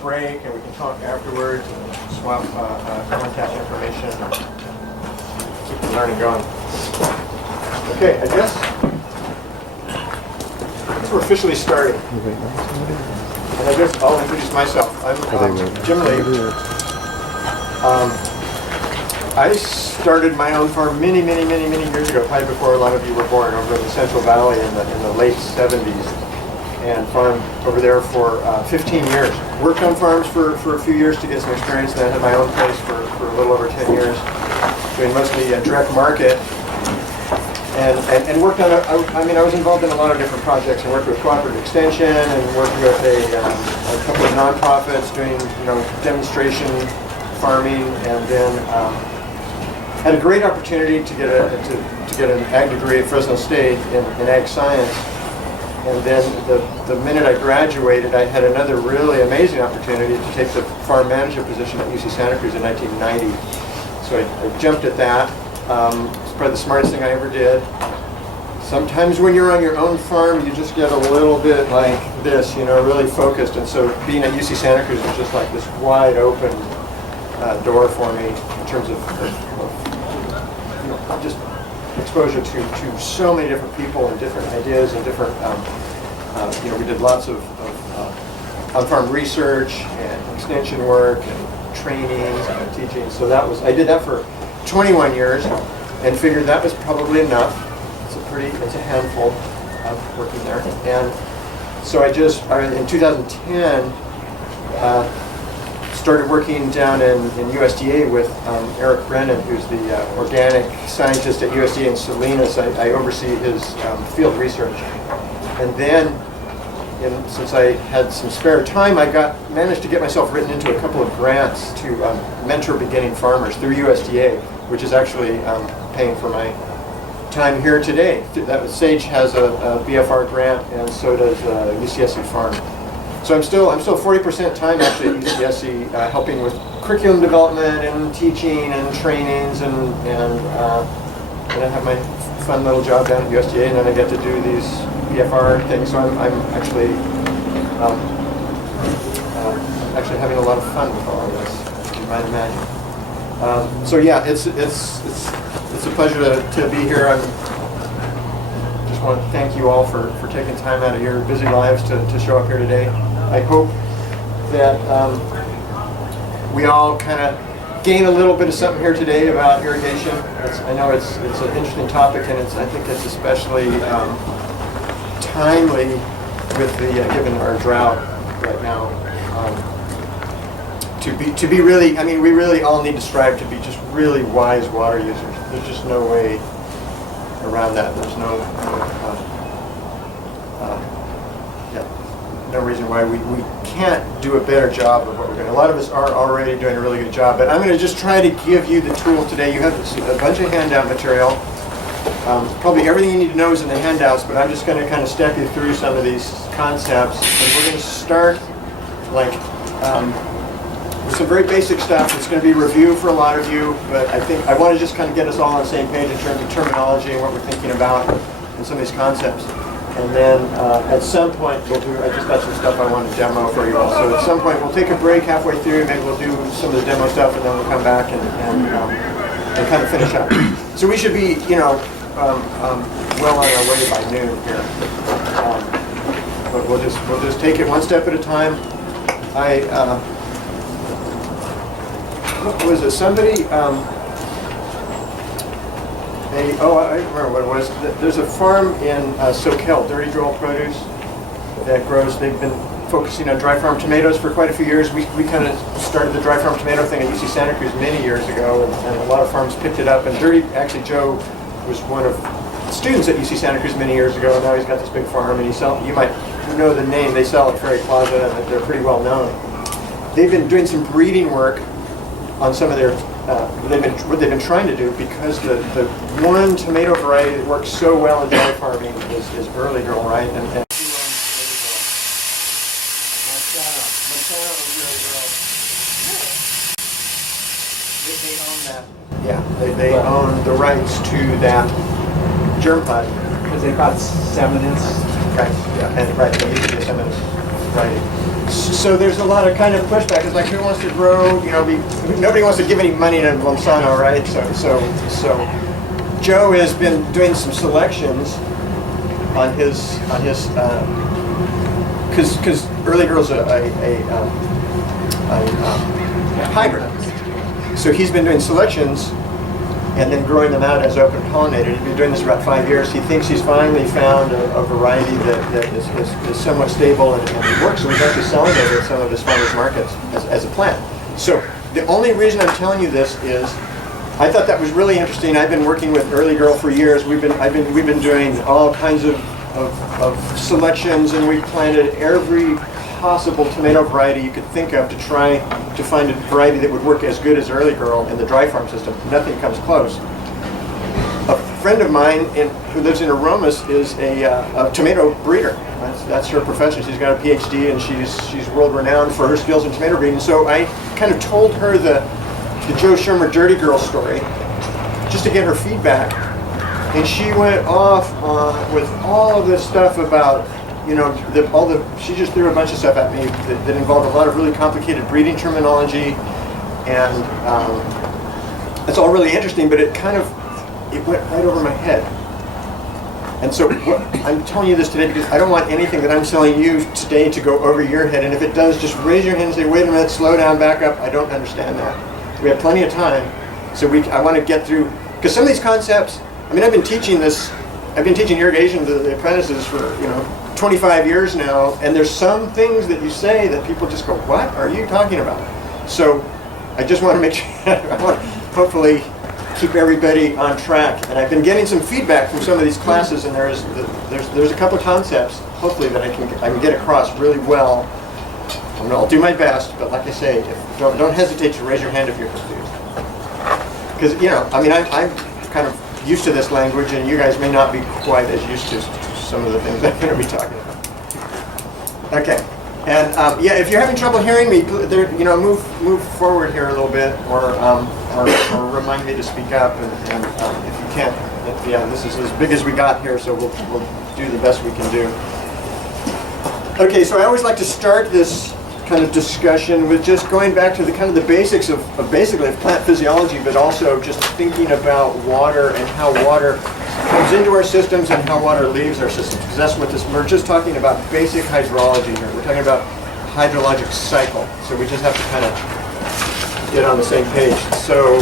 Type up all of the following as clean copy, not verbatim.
break and we can talk afterwards and swap contact information and keep the learning going. Okay, I guess we're officially starting. And I guess I'll introduce myself. I'm Jim Lee. I started my own farm many years ago, probably before a lot of you were born, over in the Central Valley in the late 70s, and farmed over there for 15 years. Worked on farms for a few years to get some experience, and then had my own place for a little over 10 years, doing mostly direct market. And worked on, I was involved in a lot of different projects. I worked with Cooperative Extension and worked with a couple of nonprofits doing, demonstration farming, and then had a great opportunity to get an ag degree at Fresno State in ag science. And then the minute I graduated, I had another really amazing opportunity to take the farm manager position at UC Santa Cruz in 1990. So I jumped at that. It's probably the smartest thing I ever did. Sometimes when you're on your own farm, you just get a little bit like this, really focused. And so being at UC Santa Cruz was just like this wide open door for me in terms of just exposure to so many different people and different ideas and different, we did lots of on-farm research and extension work and trainings and teaching. So I did that for 21 years and figured that was probably enough. It's a handful of working there. And so in 2010, started working down in USDA with Eric Brennan, who's the organic scientist at USDA in Salinas. I oversee his field research. And then, since I had some spare time, I managed to get myself written into a couple of grants to mentor beginning farmers through USDA, which is actually paying for my time here today. SAGE has a BFR grant, and so does UCSC Farm. So I'm still 40% time actually at UCSC, helping with curriculum development and teaching and trainings, and I have my fun little job down at USDA, and then I get to do these BFR things. So I'm actually having a lot of fun with all of this, as you might imagine. So yeah, it's a pleasure to be here. I just want to thank you all for taking time out of your busy lives to show up here today. I hope that we all kind of gain a little bit of something here today about irrigation. I know it's an interesting topic, and I think it's especially timely with given our drought right now. To be really, we really all need to strive to be just really wise water users. There's just no way around that. There's no reason why we can't do a better job of what we're doing. A lot of us are already doing a really good job, but I'm going to just try to give you the tool today. You have a bunch of handout material. Probably everything you need to know is in the handouts, but I'm just going to kind of step you through some of these concepts. And we're going to start with some very basic stuff. It's going to be review for a lot of you, but I think I want to just kind of get us all on the same page in terms of terminology and what we're thinking about and some of these concepts. And then at some point I just got some stuff I want to demo for you all. So at some point we'll take a break halfway through, maybe we'll do some of the demo stuff, and then we'll come back and kind of finish up. So we should be, well on our way by noon here. But we'll just take it one step at a time. What was it? Somebody, I remember what it was. There's a farm in Soquel, Dirty Joel Produce, that grows. They've been focusing on dry farm tomatoes for quite a few years. We kind of started the dry farm tomato thing at UC Santa Cruz many years ago, and a lot of farms picked it up. And Joe was one of the students at UC Santa Cruz many years ago, and now he's got this big farm, and you might know the name. They sell at Ferry Plaza, and they're pretty well known. They've been doing some breeding work on some of their, what they've been trying to do, because the one tomato variety that works so well in dry farming is early girl, right? And they own that. Yeah, they own the rights to that germplasm because they got seminous. Right. Yeah, and right. They used to be a seminous variety. So there's a lot of kind of pushback. It's like, who wants to grow, nobody wants to give any money to Monsanto, right? So Joe has been doing some selections on his because Early Girl's a hybrid. So he's been doing selections and then growing them out as open pollinated. He's been doing this for about 5 years. He thinks he's finally found a variety that is somewhat stable and works. So he's actually selling it at some of his farmers markets as a plant. So the only reason I'm telling you this is I thought that was really interesting. I've been working with Early Girl for years. We've been doing all kinds of selections, and we planted every possible tomato variety you could think of to try to find a variety that would work as good as Early Girl in the dry farm system. Nothing comes close. A friend of mine who lives in Aromas is a tomato breeder. That's her profession. She's got a PhD and she's world renowned for her skills in tomato breeding. So I kind of told her the Joe Shermer Dirty Girl story just to get her feedback. And she went off with all of this stuff about, she just threw a bunch of stuff at me that involved a lot of really complicated breeding terminology, and it's all really interesting, but it went right over my head. And so I'm telling you this today because I don't want anything that I'm telling you today to go over your head, and if it does, just raise your hand and say, wait a minute, slow down, back up, I don't understand that. We have plenty of time, so I want to get through, because some of these concepts, I've been teaching irrigation to the apprentices for 25 years now, and there's some things that you say that people just go, what are you talking about? So I just want to make sure, I want to hopefully keep everybody on track. And I've been getting some feedback from some of these classes, and there's a couple of concepts, hopefully, that I can get across really well. I'll do my best, but like I say, don't hesitate to raise your hand if you're confused. Because, I'm kind of used to this language, and you guys may not be quite as used to some of the things I'm going to be talking about. Okay, and if you're having trouble hearing me, move forward here a little bit, or remind me to speak up. And if you can't, this is as big as we got here, so we'll do the best we can do. Okay, so I always like to start this kind of discussion with just going back to the basics of plant physiology, but also just thinking about water and how water comes into our systems and how water leaves our systems. Because that's what we're just talking about basic hydrology here. We're talking about hydrologic cycle. So we just have to kind of get on the same page. So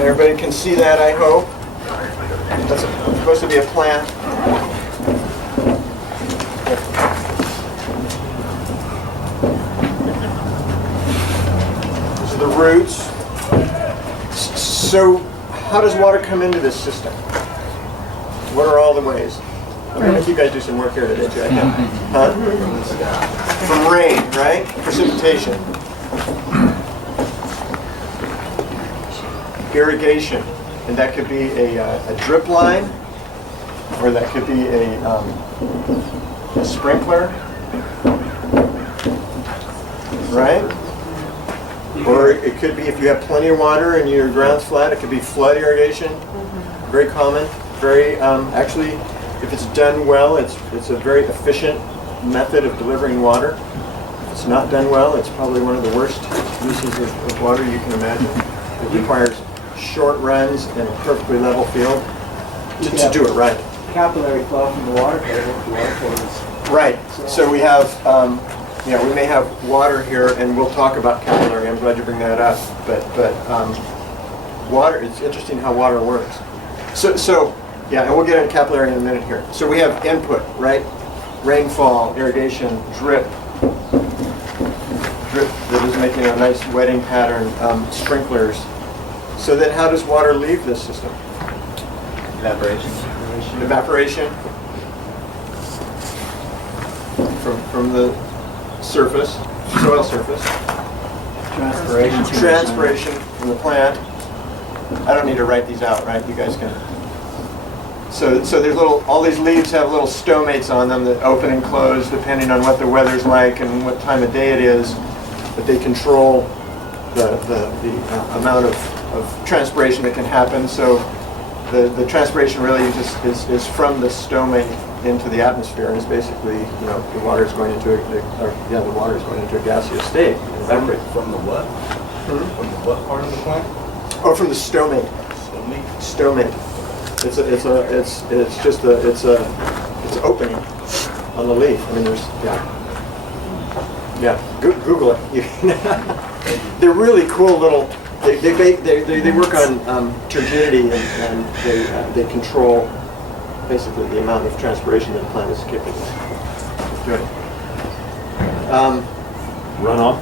everybody can see that, I hope. That's supposed to be a plant. These are the roots. So how does water come into this system? What are all the ways? I'm going to make you guys do some work here today, too. Huh? From rain, right? Precipitation. Irrigation, and that could be a drip line, or that could be a sprinkler, right? Or it could be, if you have plenty of water and your ground's flat, it could be flood irrigation. Very common. Very actually, if it's done well, it's a very efficient method of delivering water. If it's not done well, it's probably one of the worst uses of water you can imagine. It requires short runs in a perfectly level field to do it right. Capillary flow from the water table. Right. So we have, we may have water here, and we'll talk about capillary. I'm glad you bring that up. But water. It's interesting how water works. So and we'll get into capillary in a minute here. So we have input, right? Rainfall, irrigation, drip that is making a nice wetting pattern, sprinklers. So then how does water leave this system? Evaporation from the surface, soil surface. Transpiration from the plant. I don't need to write these out, right? You guys can. So there's all these leaves have little stomates on them that open and close depending on what the weather's like and what time of day it is, but they control the amount of of transpiration that can happen. So the transpiration really just is from the stomach into the atmosphere, and it's basically, the water is going into the water is going into a gaseous state. From the what? From the what part of the plant? Oh, from the stomach. Stomach. It's an opening on the leaf. I mean, Google it. They're really cool little. They work on turgidity, and they control basically the amount of transpiration that the plant is capable of doing. Runoff?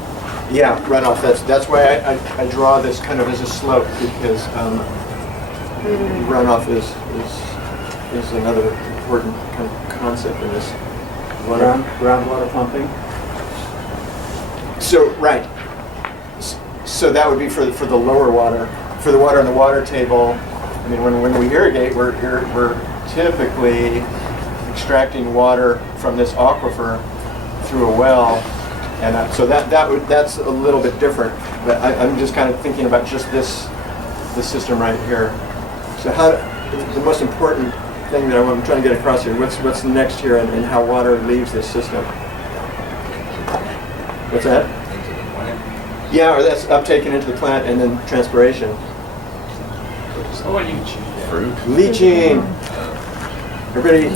Yeah, runoff. That's why I draw this kind of as a slope, because runoff is another important kind of concept in this. Groundwater pumping? So, right. So that would be for the lower water. For the water on the water table, I mean, when we irrigate, we're typically extracting water from this aquifer through a well, and so that's a little bit different. But I'm just kind of thinking about just this system right here. So the most important thing that I'm trying to get across here, what's next here, and how water leaves this system. What's that? Yeah, or that's uptaken into the plant and then transpiration. Fruit? Leaching. Everybody,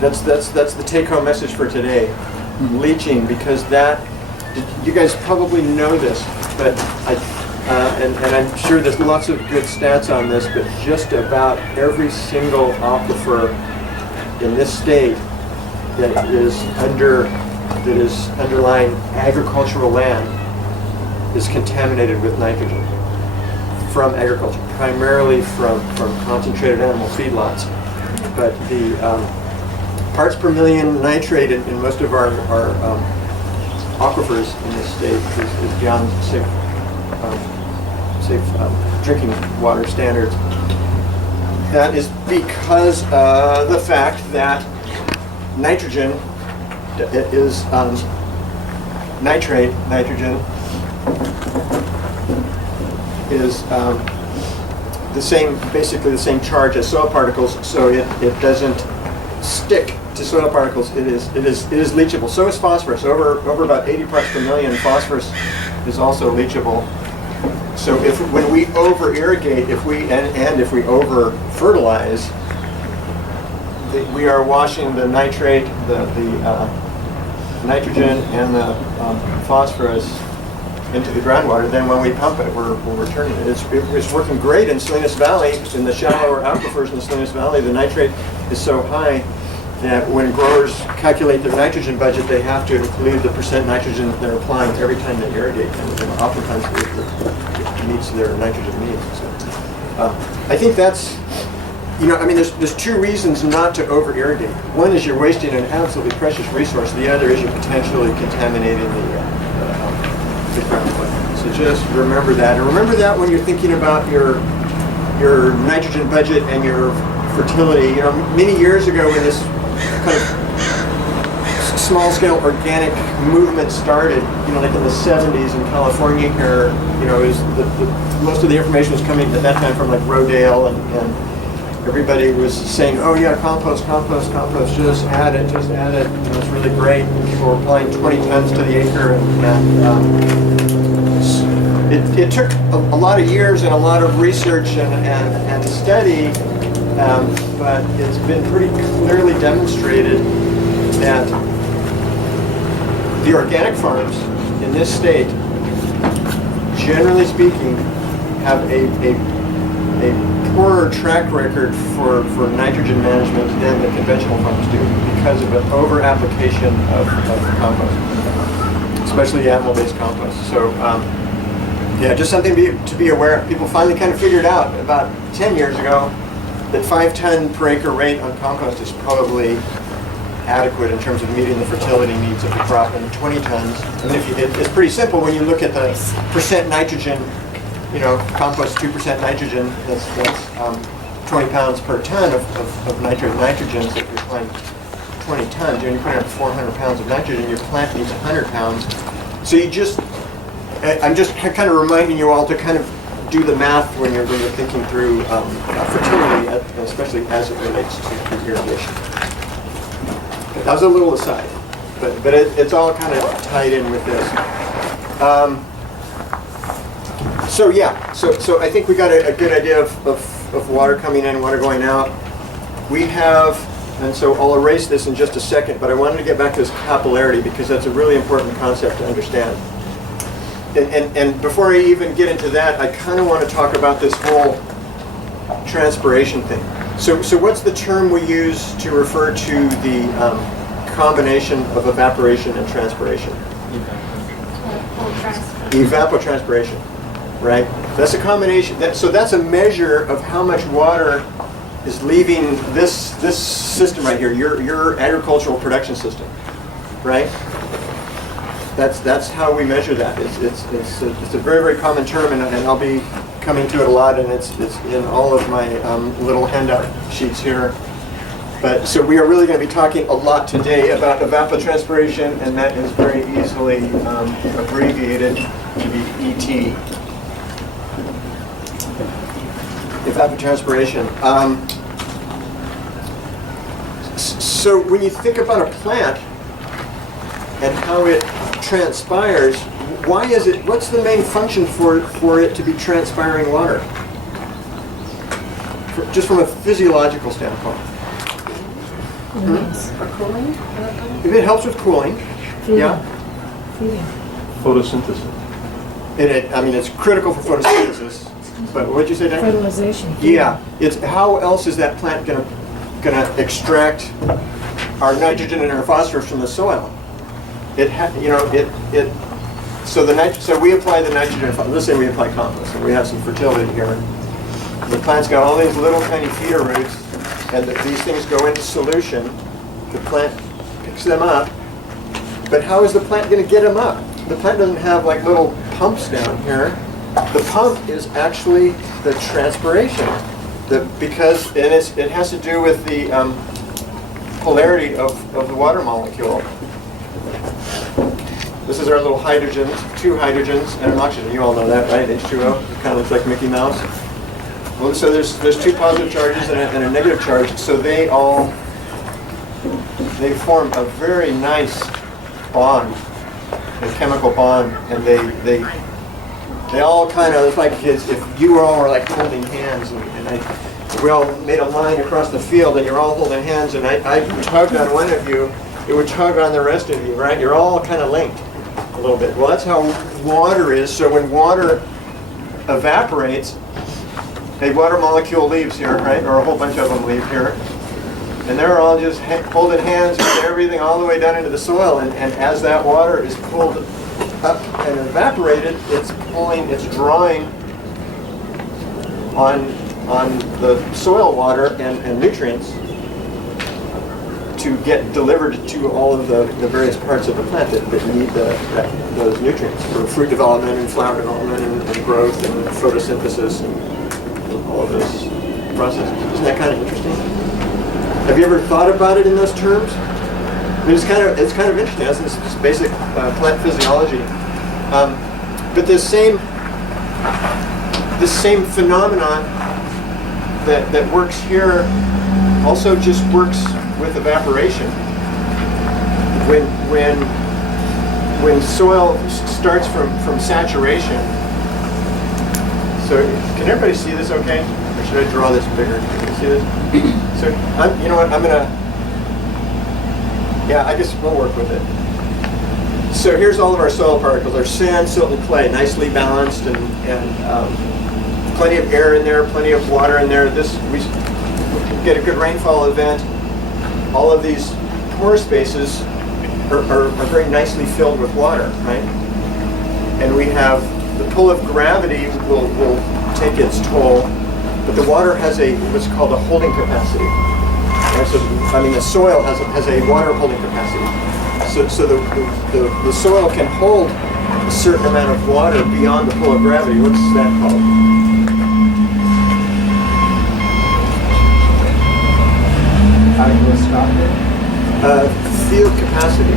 that's the take-home message for today. Leaching, because you guys probably know this, but and I'm sure there's lots of good stats on this, but just about every single aquifer in this state that is underlying agricultural land is contaminated with nitrogen from agriculture, primarily from concentrated animal feedlots. But the parts per million nitrate in most of our aquifers in this state is beyond safe drinking water standards. That is because the fact that nitrogen is nitrogen is basically the same charge as soil particles, so it doesn't stick to soil particles. It is leachable. So is phosphorus. Over about 80 parts per million, phosphorus is also leachable. So when we over irrigate, if we over fertilize, we are washing the nitrate, the nitrogen, and the phosphorus into the groundwater. Then when we pump it, we're returning it. It's working great in Salinas Valley. In the shallower aquifers in the Salinas Valley, the nitrate is so high that when growers calculate their nitrogen budget, they have to include the percent nitrogen that they're applying every time they irrigate, and oftentimes it meets their nitrogen needs. So, I think that's, there's two reasons not to over-irrigate. One is you're wasting an absolutely precious resource. The other is you're potentially contaminating the groundwater. So just remember that. And remember that when you're thinking about your nitrogen budget and your fertility. Many years ago when this kind of small-scale organic movement started, like in the 70s in California here, most of the information was coming at that time from like Rodale, and everybody was saying, oh yeah, compost, just add it, it's really great. And people were applying 20 tons to the acre, and it took a lot of years and a lot of research and study, but it's been pretty clearly demonstrated that the organic farms in this state, generally speaking, have a poorer track record for nitrogen management than the conventional farms do because of an over-application of compost, especially animal-based compost. So, just something to be aware of. People finally kind of figured out about 10 years ago that 5 ton per acre rate on compost is probably adequate in terms of meeting the fertility needs of the crop, and 20 tons. And it's pretty simple when you look at the percent nitrogen. Compost 2% nitrogen, that's 20 pounds per ton of nitrate nitrogen. So if you're applying 20 tons, you're putting out 400 pounds of nitrogen, your plant needs 100 pounds. So I'm just kind of reminding you all to kind of do the math when you're thinking through fertility, especially as it relates to irrigation. That was a little aside, but it's all kind of tied in with this. So yeah, so I think we got a good idea of water coming in, water going out. We have, and so I'll erase this in just a second, but I wanted to get back to this capillarity because that's a really important concept to understand. And before I even get into that, I kind of want to talk about this whole transpiration thing. So what's the term we use to refer to the combination of evaporation and transpiration? Evapotranspiration, right? That's a combination. So that's a measure of how much water is leaving this system right here, your agricultural production system, right? That's how we measure that. It's a very, very common term, and I'll be coming to it a lot, and it's in all of my little handout sheets here. But so we are really going to be talking a lot today about evapotranspiration, and that is very easily abbreviated to be ET. Evapotranspiration. So when you think about a plant and how it transpires, why is it? What's the main function for it to be transpiring water? Just from a physiological standpoint. For cooling? If it helps with cooling, Feeding. yeah. Feeding. Photosynthesis. I mean, it's critical for photosynthesis. But what'd you say, Dan? Fertilization. Yeah. It's how else is that plant gonna extract our nitrogen and our phosphorus from the soil? So we apply the nitrogen. Let's say we apply compost, and we have some fertility here. The plant's got all these little tiny feeder roots, and these things go into solution. The plant picks them up, but how is the plant going to get them up? The plant doesn't have like little pumps down here. The pump is actually the transpiration, because it has to do with the polarity of the water molecule. This is our little hydrogens, 2 hydrogens and an oxygen. You all know that, right? H2O. It kind of looks like Mickey Mouse. Well, so there's 2 positive charges and a negative charge. So they form a very nice bond, a chemical bond, and they all kind of, it's like if you all were like holding hands, and we all made a line across the field, and you're all holding hands, and I tugged on one of you, it would tug on the rest of you, right? You're all kind of linked a little bit. Well, that's how water is. So when water evaporates, a water molecule leaves here, right? Or a whole bunch of them leave here. And they're all just holding hands with everything all the way down into the soil. And as that water is pulled up and evaporated, it's drawing on the soil water and nutrients to get delivered to all of the various parts of the plant that need those nutrients for fruit development and flower development and growth and photosynthesis and all of those processes. Isn't that kind of interesting? Have you ever thought about it in those terms? I mean, it's kind of interesting. That's this basic plant physiology. But this same phenomenon that works here also just works with evaporation. When soil starts from saturation. So can everybody see this okay? Or should I draw this bigger? Can you see this? So you know what, I guess we'll work with it. So here's all of our soil particles. Our sand, silt, and clay, nicely balanced, and plenty of air in there, plenty of water in there. We get a good rainfall event. All of these pore spaces are very nicely filled with water, right? And we have the pull of gravity will take its toll, but the water has what's called a holding capacity. And so, the soil has a water holding capacity. So the soil can hold a certain amount of water beyond the pull of gravity. What's that called? Field capacity.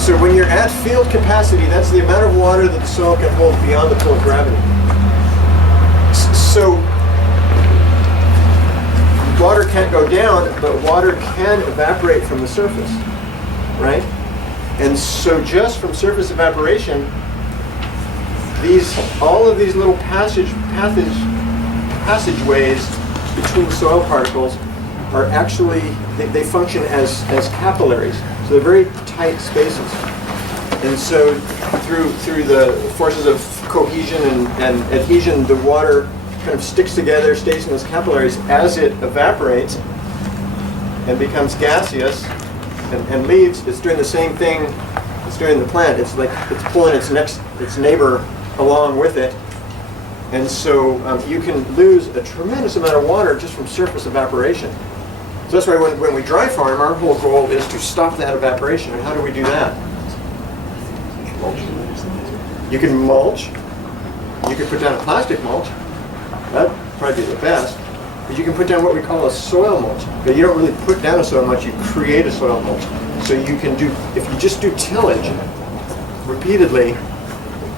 So when you're at field capacity, that's the amount of water that the soil can hold beyond the pull of gravity. so water can't go down, but water can evaporate from the surface, right? And so just from surface evaporation, all of these little passageways between soil particles are actually, they function as capillaries. So they're very tight spaces. And so through the forces of cohesion and adhesion, the water kind of sticks together, stays in those capillaries. As it evaporates and becomes gaseous and leaves, it's doing the same thing it's doing in the plant. It's like it's pulling its neighbor along with it. And so you can lose a tremendous amount of water just from surface evaporation. So that's why when we dry farm, our whole goal is to stop that evaporation. And how do we do that? You can mulch. You can put down a plastic mulch. That'd probably be the best. But you can put down what we call a soil mulch. But you don't really put down a soil mulch, you create a soil mulch. So you can do, if you just do tillage repeatedly,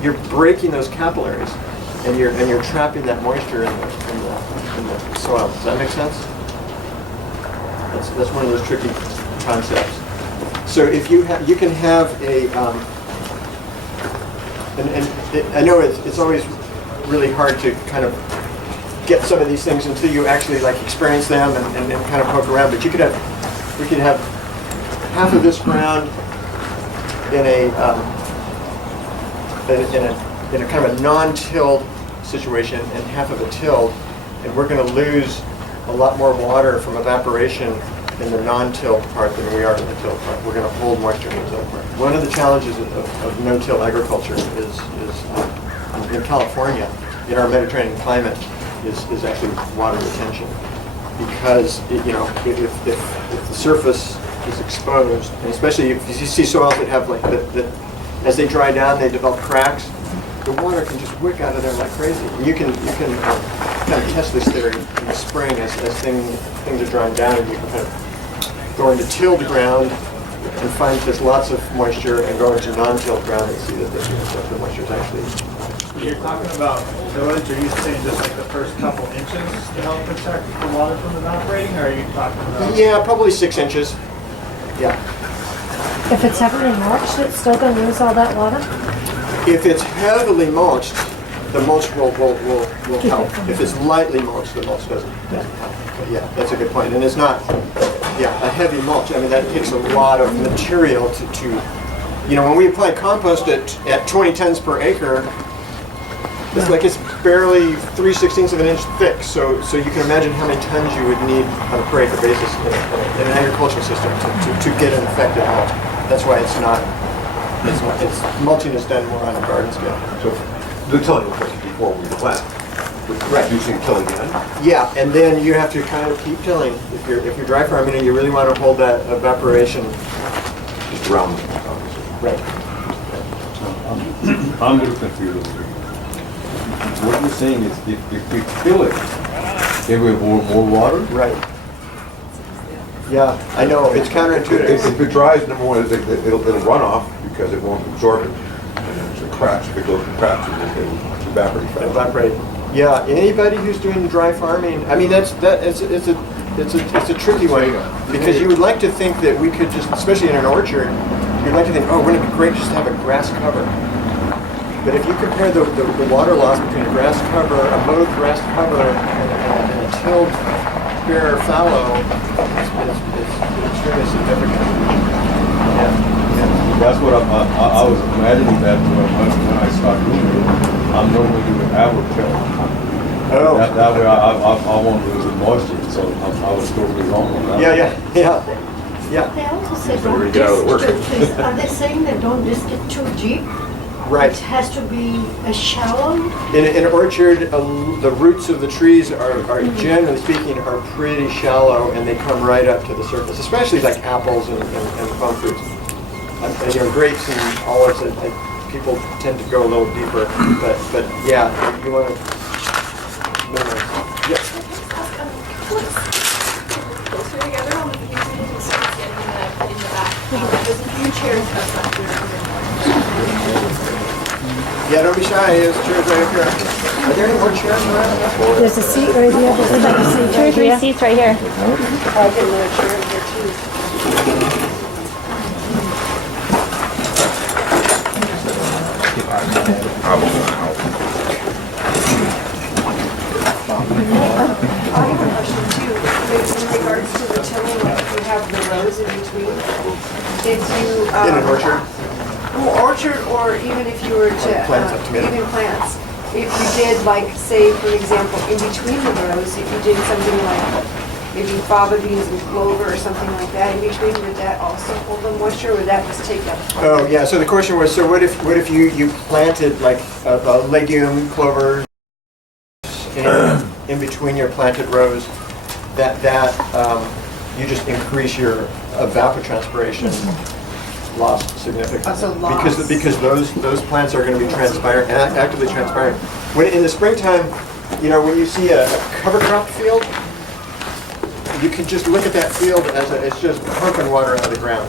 you're breaking those capillaries and you're trapping that moisture in the soil. Does that make sense? That's one of those tricky concepts. So if you can have a I know it's always really hard to kind of get some of these things until you actually like experience them and kind of poke around. But we could have half of this ground in a kind of a non-tilled situation and half of it tilled, and we're going to lose a lot more water from evaporation in the non-tilled part than we are in the tilled part. We're going to hold moisture in the tilled part. One of the challenges of no-till agriculture is in California, in our Mediterranean climate, is actually water retention. Because if the surface is exposed, and especially if you see soils that have like that as they dry down, they develop cracks. The water can just wick out of there like crazy. And you can kind of test this theory in the spring as things are drying down, and you can kind of go into tilled ground and find there's lots of moisture, and go into non-tilled ground and see that the moisture is actually. You're talking about tillage, are you saying just like the first couple inches to help protect the water from evaporating, or are you talking about? Yeah, probably 6 inches. Yeah. If it's heavily mulched, it's still going to lose all that water? If it's heavily mulched, the mulch will help. If it's lightly mulched, the mulch doesn't help. But yeah, that's a good point. And it's not, a heavy mulch. I mean, that takes a lot of material to when we apply compost at 20 tons per acre, it's barely 3/16 of an inch thick. So you can imagine how many tons you would need on a per acre basis in an agricultural system to get an effective mulch. That's why it's mulching is done more on a garden scale. So the tilling was before we plant. Right. Reducing tilling in. Yeah, and then you have to kind of keep tilling if you're dry farming and you really want to hold that evaporation. Just around, obviously. Right. I'm a little confused. What you're saying is if we fill it, then we hold more water? Right. Yeah, I know, it's counterintuitive. If it dries, number one, it'll run off because it won't absorb it. And then the cracks, if it goes in cracks, it'll evaporate fast. Evaporate. Yeah, anybody who's doing dry farming, I mean, it's a tricky one, because you would like to think that we could just, especially in an orchard, you'd like to think, oh, wouldn't it be great just to have a grass cover? But if you compare the water loss between a grass cover, a mowed grass cover, and a tilled bare fallow, it's extremely significant. Yeah. That's what I was imagining that when I started doing it. I'm normally doing average till. Oh. That way I want a little bit moisture, so I was totally wrong on that. They also say So we don't get out of the work. disc. Are they saying that don't disc it too deep? Right. It has to be shallow? In an orchard, the roots of the trees are generally speaking, are pretty shallow, and they come right up to the surface, especially like apples and plum fruits. Grapes and olives, people tend to go a little deeper, but yeah, you want to minimize. Yeah. Closer together on the view in the back. There's a few chairs outside. Yeah, don't be shy. There's chairs right up here. Are there any more chairs around? There's a seat right here. There's like a seat Two or right three here. seats right here. I'll get another chair in here too. I have a question too, in regards to the tilling, if you have the rows in between. If you, In an orchard? well, orchard, or even if you were to, Plants up together. even plants. If you did like, say, for example, in between the rows, if you did something like maybe fava beans and clover or something like that in between, would that also hold the moisture, or would that just take up? Oh, yeah, so the question was, so what if you planted like a legume, clover, in between your planted rows, you just increase your evapotranspiration loss significantly. So loss. Because those plants are going to be transpiring, actively transpiring. When in the springtime, you know, when you see a cover crop field, you can just look at that field as it's just pumping water out of the ground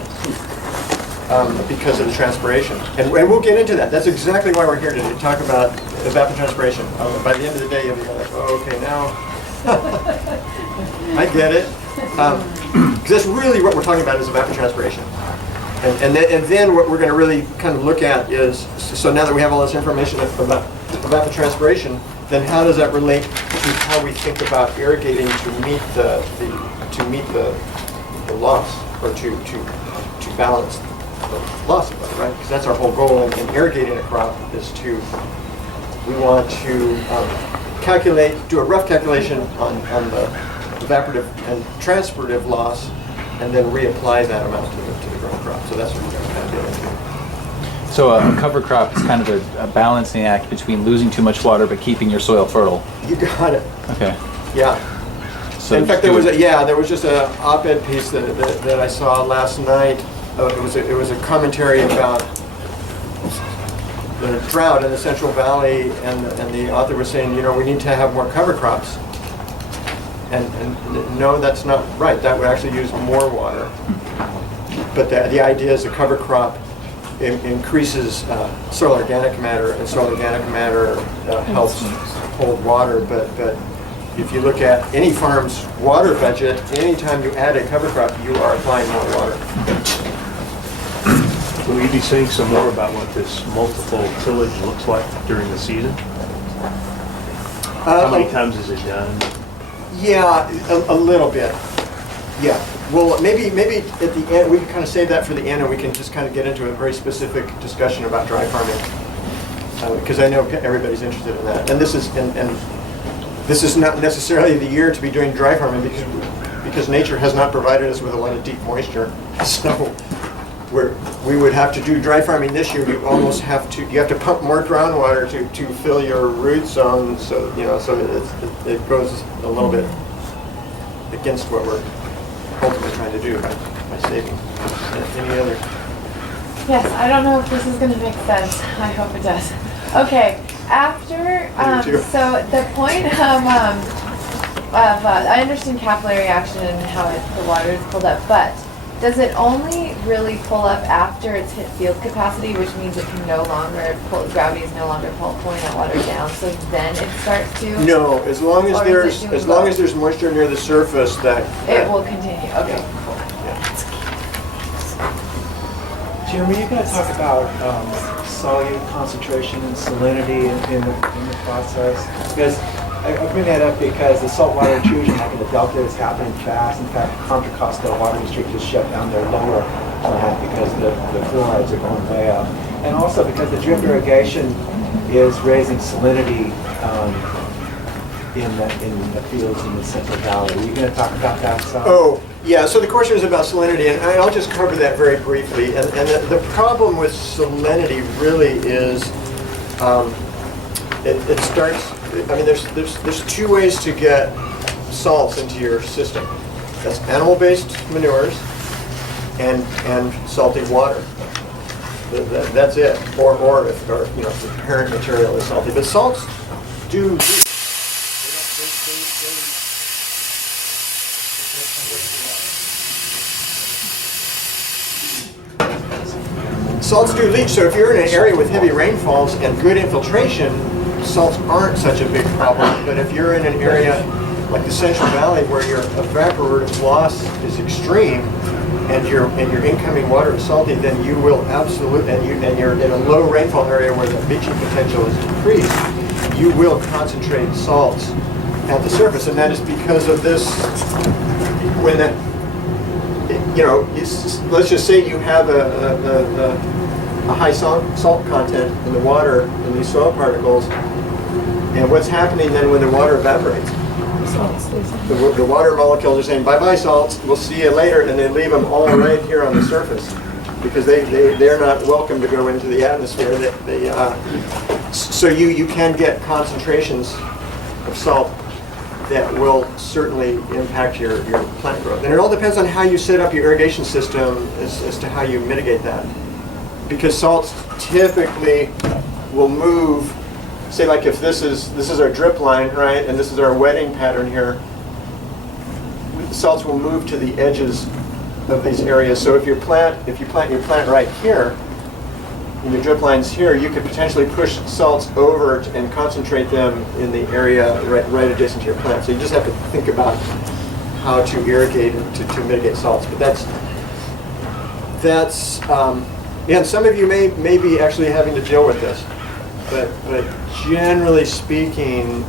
because of the transpiration. And we'll get into that. That's exactly why we're here today, to talk about evapotranspiration. By the end of the day, you'll be like, oh, okay, now I get it. Because that's really what we're talking about is evapotranspiration. And then what we're going to really kind of look at is, so now that we have all this information about evapotranspiration, then how does that relate to how we think about irrigating to meet the loss, or to balance the loss of it, right? Because that's our whole goal in irrigating a crop is we want to do a rough calculation on the evaporative and transpirative loss, and then reapply that amount to the grown crop. So that's what we're going to kind of get into. So a cover crop is kind of a balancing act between losing too much water but keeping your soil fertile. You got it. Okay. Yeah. So in fact, there was just an op-ed piece that I saw last night. It was a commentary about the drought in the Central Valley, and the author was saying, you know, we need to have more cover crops. And no, that's not right. That would actually use more water. But the idea is a cover crop increases soil organic matter, and soil organic matter helps hold water. But if you look at any farm's water budget, anytime you add a cover crop, you are applying more water. Will you be saying some more about what this multiple tillage looks like during the season? How many times is it done? Yeah, a little bit. Yeah. Well, maybe at the end, we can kind of save that for the end, and we can just kind of get into a very specific discussion about dry farming, because I know everybody's interested in that. And this is not necessarily the year to be doing dry farming, because nature has not provided us with a lot of deep moisture. So we would have to do dry farming this year. You almost have to pump more groundwater to fill your root zone. So it goes a little bit against what we're ultimately trying to do by saving. Any other? Yes, I don't know if this is going to make sense. I hope it does. Okay, after, so the point of I understand capillary action and how the water is pulled up, but does it only really pull up after it's hit field capacity, which means it can no longer gravity is no longer pulling that water down, so then it starts to? No, as long as there's moisture near the surface, that it will continue. Okay, cool. Jeremy, you're going to talk about solute concentration and salinity in the process. Because I bring that up because the saltwater intrusion like in the Delta is happening fast. In fact, Contra Costa Water District just shut down their lower plant because the fluorides are going way up. And also because the drip irrigation is raising salinity in the fields in the Central Valley. Are you going to talk about that some? Oh, yeah, so the question is about salinity, and I'll just cover that very briefly. And the problem with salinity really is it starts, I mean, there's two ways to get salts into your system. That's animal-based manures and salty water. That's it. Or if the parent material is salty. But salts do leach. Salts do leach, so if you're in an area with heavy rainfalls and good infiltration, salts aren't such a big problem, but if you're in an area like the Central Valley where your evaporative loss is extreme and your incoming water is salty, then you will absolutely, and you're in a low rainfall area where the leaching potential is decreased, you will concentrate salts at the surface, and that is because of this. When that, let's just say you have a high salt content in the water in these soil particles, and what's happening then when the water evaporates? The water molecules are saying, bye-bye salts, we'll see you later, and they leave them all right here on the surface because they're not welcome to go into the atmosphere. So you can get concentrations of salt that will certainly impact your plant growth. And it all depends on how you set up your irrigation system as to how you mitigate that. Because salts typically will move, say like if this is our drip line, right, and this is our wetting pattern here, the salts will move to the edges of these areas. So if you plant your plant right here, in your drip lines here, you could potentially push salts over and concentrate them in the area right adjacent to your plant. So you just have to think about how to irrigate to mitigate salts. But that's and some of you may be actually having to deal with this. But generally speaking,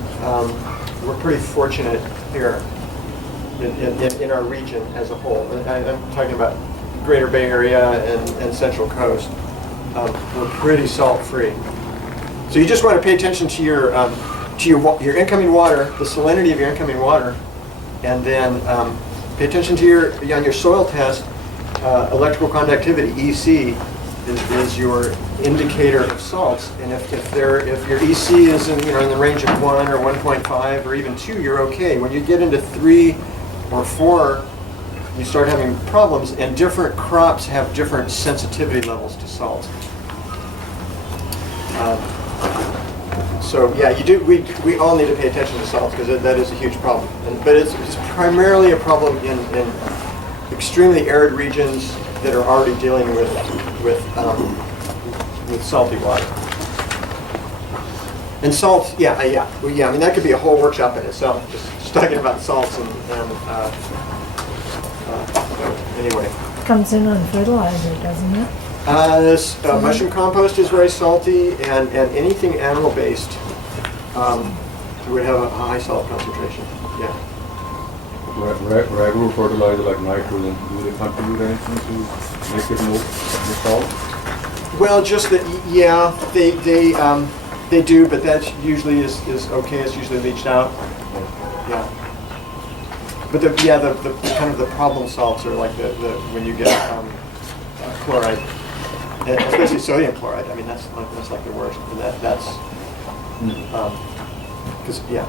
we're pretty fortunate here in our region as a whole. I'm talking about Greater Bay Area and Central Coast. We're pretty salt-free. So you just want to pay attention to your incoming water, the salinity of your incoming water, and then pay attention to on your soil test. Electrical conductivity (EC) is your indicator of salts, and if your EC is in the range of 1 or 1.5 or even 2, you're okay. When you get into 3 or 4, you start having problems, and different crops have different sensitivity levels to salts. So yeah, we all need to pay attention to salts because that is a huge problem. But it's primarily a problem in extremely arid regions that are already dealing with salty water. And salts, yeah. I mean, that could be a whole workshop in itself, just talking about salts anyway. Comes in on fertilizer, doesn't it? Mushroom compost is very salty, and anything animal-based would have a high salt concentration. Yeah. Regular fertilizer like nitrogen, do they contribute anything to make it more salt? Well, just that, yeah, they do, but that usually is okay. It's usually leached out. Yeah. But the kind of the problem salts are like when you get chloride, and especially sodium chloride. I mean that's like the worst. And that's because yeah.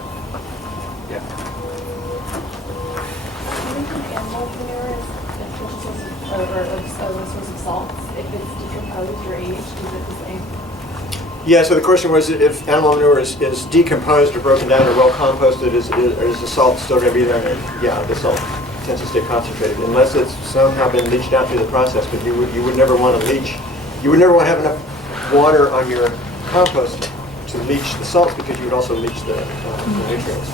I think animal manure is a source of salts. If it's decomposed or aged, is it the same? Yeah, so the question was if animal manure is decomposed or broken down or well composted, is the salt still going to be there? And yeah, the salt tends to stay concentrated unless it's somehow been leached out through the process. But you would never want to leach. You would never want to have enough water on your compost to leach the salts because you would also leach the nutrients.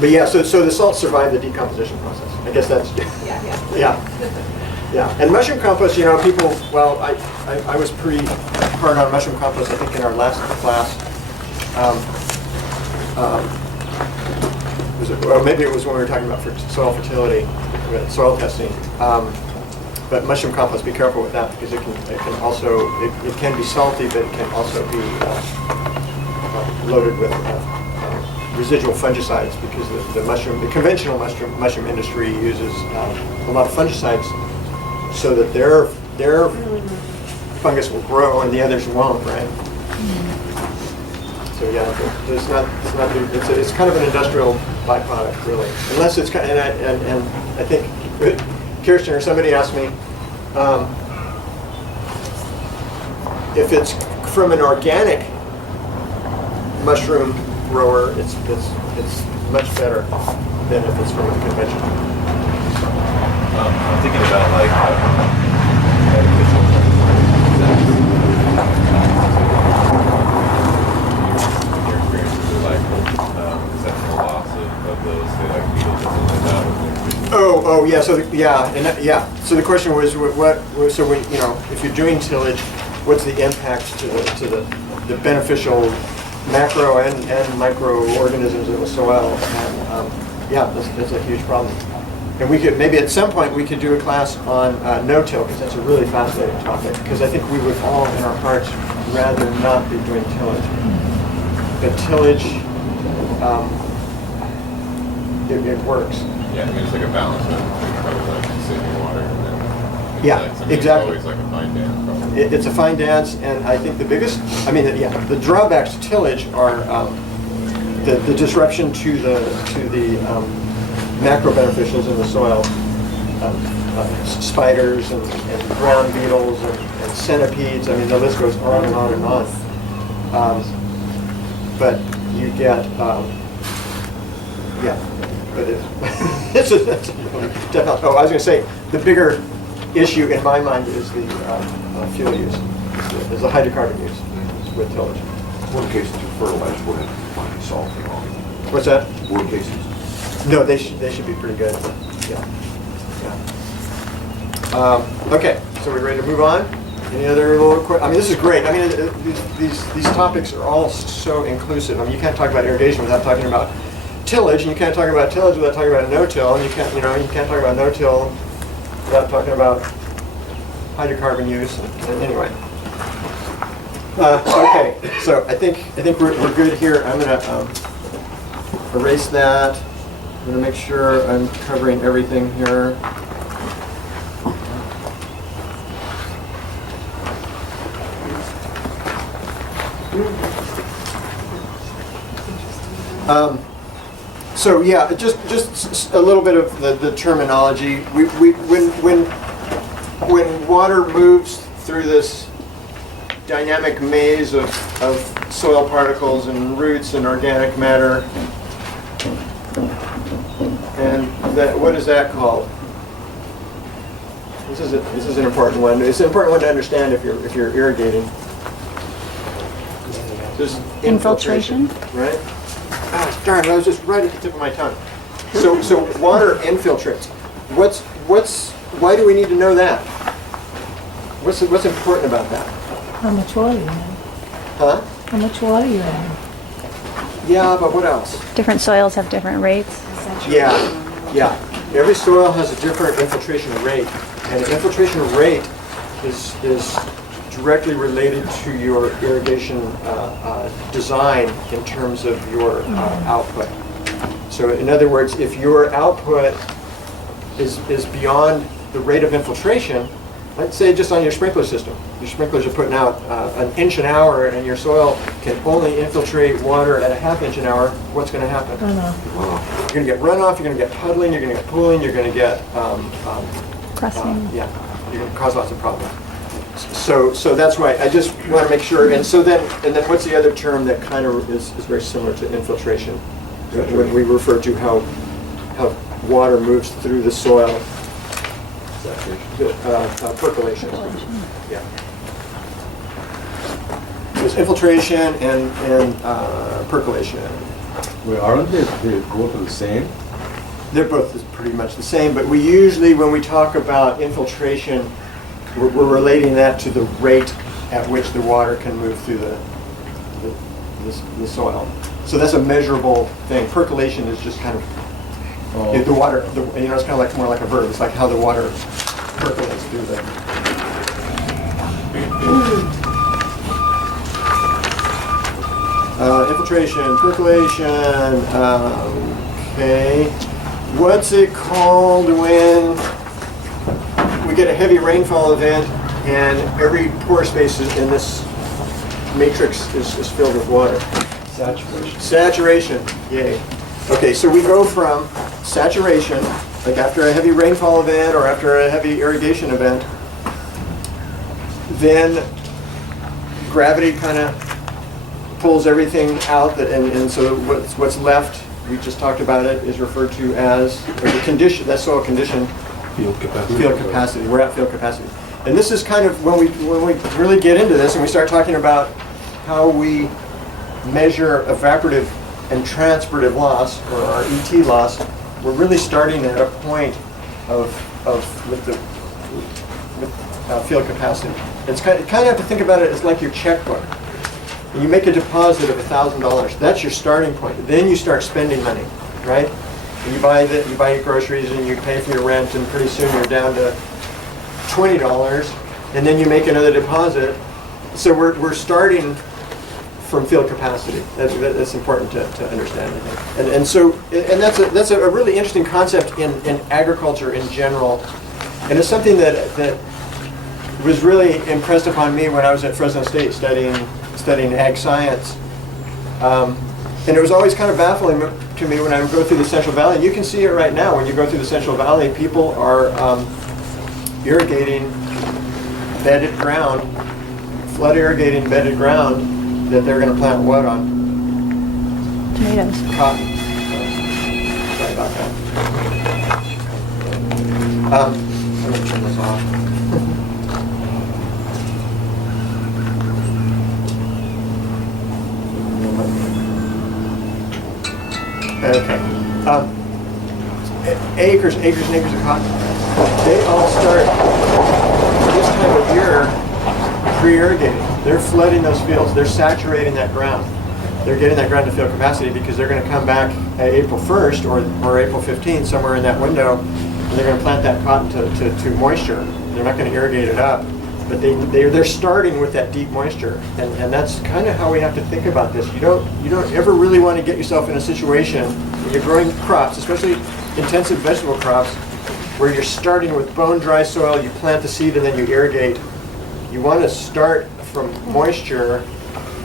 But yeah, so the salts survive the decomposition process. I guess that's yeah. And mushroom compost, people. Well, I was pretty hard on mushroom compost. I think in our last class, or maybe it was when we were talking about soil fertility, soil testing. But mushroom compost, be careful with that because it can be salty, but it can also be loaded with residual fungicides because the conventional mushroom industry uses a lot of fungicides so that their fungus will grow and the others won't, right? So yeah, it's kind of an industrial byproduct, really. Unless it's and I think Kirsten or somebody asked me if it's from an organic mushroom grower, it's much better than if it's from a conventional. I'm thinking about like artificial those, say like beetles or something like that? Oh, yeah, so, yeah. So the question was, so when, you know, if you're doing tillage, what's the impact to the beneficial macro and microorganisms in the soil? And, yeah, that's a huge problem. And we could, maybe at some point, we could do a class on no-till, because that's a really fascinating topic. Because I think we would all, in our hearts, rather not be doing tillage. But tillage, it works. Yeah, I mean, it's like a balance of probably like saving water and then. Yeah, insects. I mean, exactly. It's always like a fine dance probably. It's a fine dance, and I think the biggest, the drawbacks to tillage are the disruption to the macro beneficials in the soil, spiders and ground beetles and centipedes. I mean, the list goes on and on and on. But you get, but it's a really tough. Oh, I was going to say, the bigger issue in my mind is the fuel use, is the hydrocarbon use with tillage. One case to fertilize wouldn't find salty on. What's that? One cases. No, they should be pretty good. Yeah. Okay, so we're ready to move on. Any other little I mean, this is great. I mean, these topics are all so inclusive. I mean, you can't talk about irrigation without talking about tillage, and you can't talk about tillage without talking about no-till, and you can't talk about no-till without talking about hydrocarbon use. And anyway. Okay, so I think we're good here. I'm gonna erase that. I'm gonna make sure I'm covering everything here. So yeah, just a little bit of the terminology. When water moves through this dynamic maze of soil particles and roots and organic matter, and what is that called? This is an important one. It's an important one to understand if you're irrigating. There's infiltration, right? Ah, darn! I was just right at the tip of my tongue. So water infiltrates. Why do we need to know that? What's important about that? How much water you have? Huh? How much water you have? Yeah, but what else? Different soils have different rates. Yeah. Every soil has a different infiltration rate, and the infiltration rate is directly related to your irrigation design in terms of your output. So in other words, if your output is beyond the rate of infiltration, let's say just on your sprinkler system, your sprinklers are putting out an inch an hour and your soil can only infiltrate water at a half inch an hour, what's going to happen? Runoff. You're going to get runoff, you're going to get puddling, you're going to get pooling, you're going to get Pressing. you're going to cause lots of problems. So that's why I just want to make sure. And then what's the other term that kind of is very similar to infiltration? When we refer to how water moves through the soil. Percolation. Yeah. There's infiltration and percolation. Well, aren't they both the same? They're both pretty much the same, but we usually, when we talk about infiltration, we're relating that to the rate at which the water can move through the soil. So that's a measurable thing. Percolation is just kind of the water. It's kind of more like a verb. It's like how the water percolates through the. Infiltration, percolation. Okay. What's it called when we get a heavy rainfall event and every pore space in this matrix is filled with water? Saturation. Saturation, yay. Okay, so we go from saturation, like after a heavy rainfall event or after a heavy irrigation event, then gravity kind of pulls everything out, and so what's left, we just talked about it, is referred to as the condition, that soil condition. Field capacity. Field capacity. We're at field capacity. And this is kind of when we really get into this and we start talking about how we measure evaporative and transpirative loss, or our ET loss, we're really starting at a point with field capacity. It's kind of have to think about it as like your checkbook. And you make a deposit of $1,000. That's your starting point. Then you start spending money, right? And you buy your groceries and you pay for your rent, and pretty soon you're down to $20, and then you make another deposit. So we're starting from field capacity. That's important to understand, I think. And that's a really interesting concept in agriculture in general, and it's something that was really impressed upon me when I was at Fresno State studying ag science. And it was always kind of baffling to me when I would go through the Central Valley. And you can see it right now when you go through the Central Valley. People are irrigating bedded ground, flood irrigating bedded ground that they're going to plant what on? Tomatoes. Cotton. Sorry about that. I'm going to turn this off. Okay. Acres and acres of cotton. They all start this time of year pre-irrigating. They're flooding those fields. They're saturating that ground. They're getting that ground to field capacity because they're going to come back at April 1st or April 15th, somewhere in that window, and they're going to plant that cotton to moisture. They're not going to irrigate it up, but they're starting with that deep moisture, and that's kind of how we have to think about this. You don't ever really want to get yourself in a situation when you're growing crops, especially intensive vegetable crops, where you're starting with bone dry soil, you plant the seed and then you irrigate. You want to start from moisture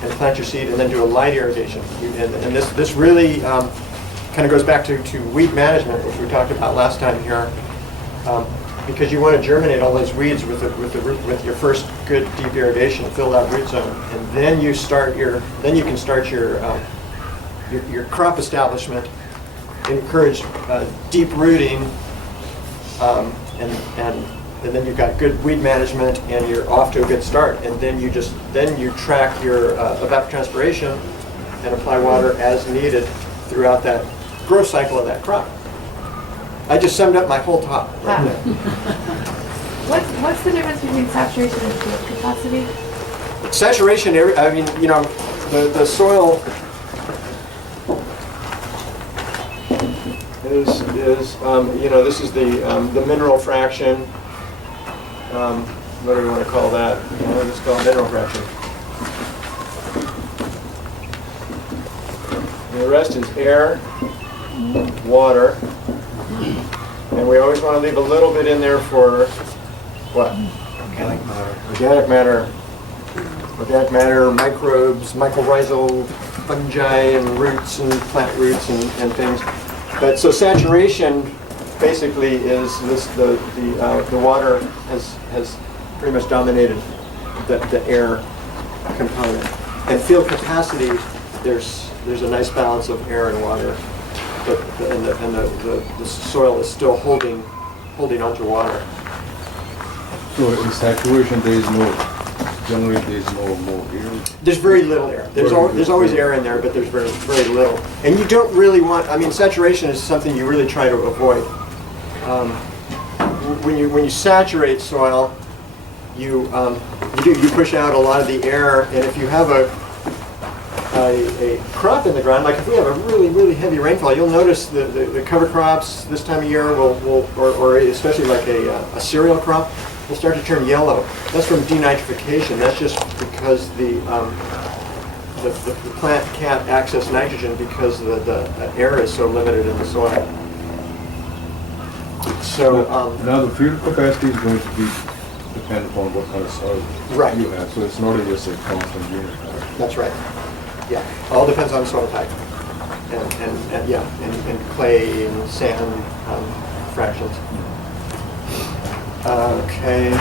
and plant your seed and then do a light irrigation. And this really kind of goes back to weed management, which we talked about last time here. Because you want to germinate all those weeds with your first good deep irrigation, fill that root zone, and then you can start your crop establishment, encourage deep rooting, and then you've got good weed management, and you're off to a good start. And then you track your evapotranspiration and apply water as needed throughout that growth cycle of that crop. I just summed up my whole talk right there. What's the difference between saturation and field capacity? Saturation, I mean, the soil is this is the mineral fraction. What do we want to call that? We'll just call it mineral fraction. And the rest is air, water. And we always want to leave a little bit in there for what? Organic matter. Organic matter. Organic matter, microbes, mycorrhizal fungi, and roots, and plant roots, and things. But so saturation basically is the water has pretty much dominated the air component. And field capacity, there's a nice balance of air and water. And the soil is still holding onto water. So in saturation, generally there is no more air? There's very little air. There's always air in there, but there's very, very little. And you don't really want, saturation is something you really try to avoid. When you saturate soil, you push out a lot of the air, and if you have a crop in the ground, like if we have a really, really heavy rainfall, you'll notice the cover crops this time of year or especially like a cereal crop, will start to turn yellow. That's from denitrification. That's just because the plant can't access nitrogen because the air is so limited in the soil. So now the field capacity is going to be dependent on what kind of soil you have. So it's not just a constant unit. That's right. Yeah, all depends on soil type, and clay and sand fractions. Okay.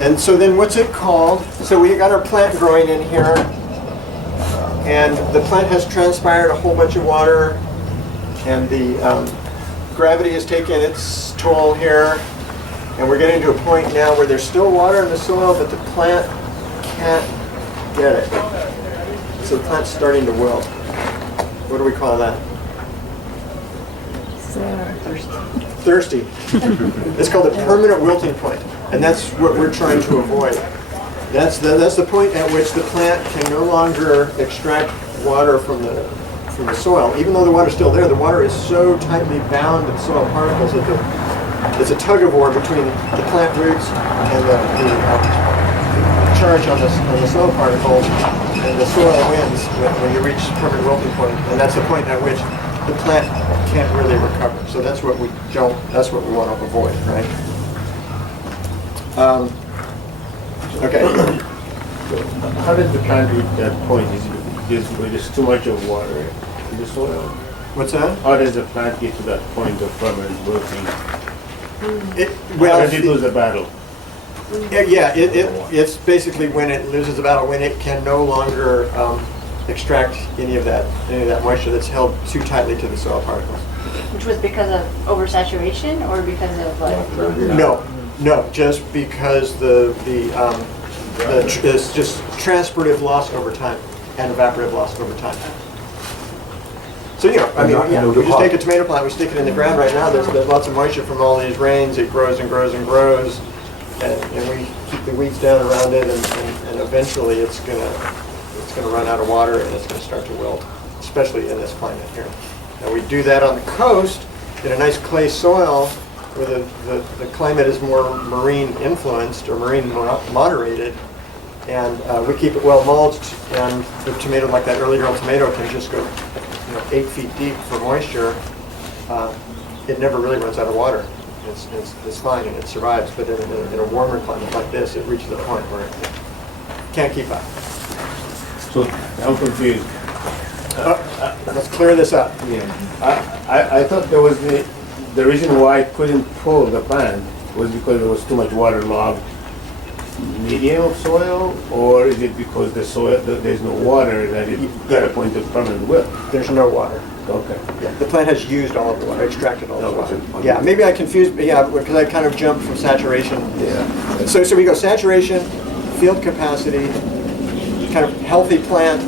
And so then what's it called? So we got our plant growing in here, and the plant has transpired a whole bunch of water, and the gravity has taken its toll here, and we're getting to a point now where there's still water in the soil, but the plant can't get it. So the plant's starting to wilt. What do we call that? Thirsty. It's called a permanent wilting point, and that's what we're trying to avoid. That's the point at which the plant can no longer extract water from the soil. Even though the water's still there, the water is so tightly bound in soil particles that it's a tug of war between the plant roots and the charge on the soil particles, and the soil wins when you reach permanent wilting point, and that's the point at which the plant can't really recover. So that's what we don't. That's what we want to avoid, right? Okay. How does the plant reach that point? Is it too much of water in the soil? What's that? How does the plant get to that point of permanent wilting? Well, how does it lose the battle? Yeah, it's basically when it loses the battle, when it can no longer extract any of that moisture that's held too tightly to the soil particles. Which was because of oversaturation or because of like? No, just because it's just transpirative loss over time and evaporative loss over time. So we just take a tomato plant, we stick it in the ground right now. There's lots of moisture from all these rains. It grows and grows and grows, and we keep the weeds down around it, and eventually it's gonna run out of water and it's gonna start to wilt, especially in this climate here. Now we do that on the coast in a nice clay soil where the climate is more marine influenced or marine moderated, and we keep it well mulched, and the tomato, like that early girl tomato, can just go 8 feet deep for moisture. It never really runs out of water. It's fine and it survives, but in a warmer climate like this, it reaches a point where it can't keep up. So I'm confused. Let's clear this up. Yeah, I thought there was the reason why I couldn't pull the plant was because there was too much waterlogged medium of soil, or is it because the soil there's no water that it got a point of permanent wilt? There's no water. Okay. Yeah, the plant has used all of the water, extracted all the water. Yeah, maybe I confused, because I kind of jumped from saturation. Yeah. So we go saturation, field capacity, kind of healthy plant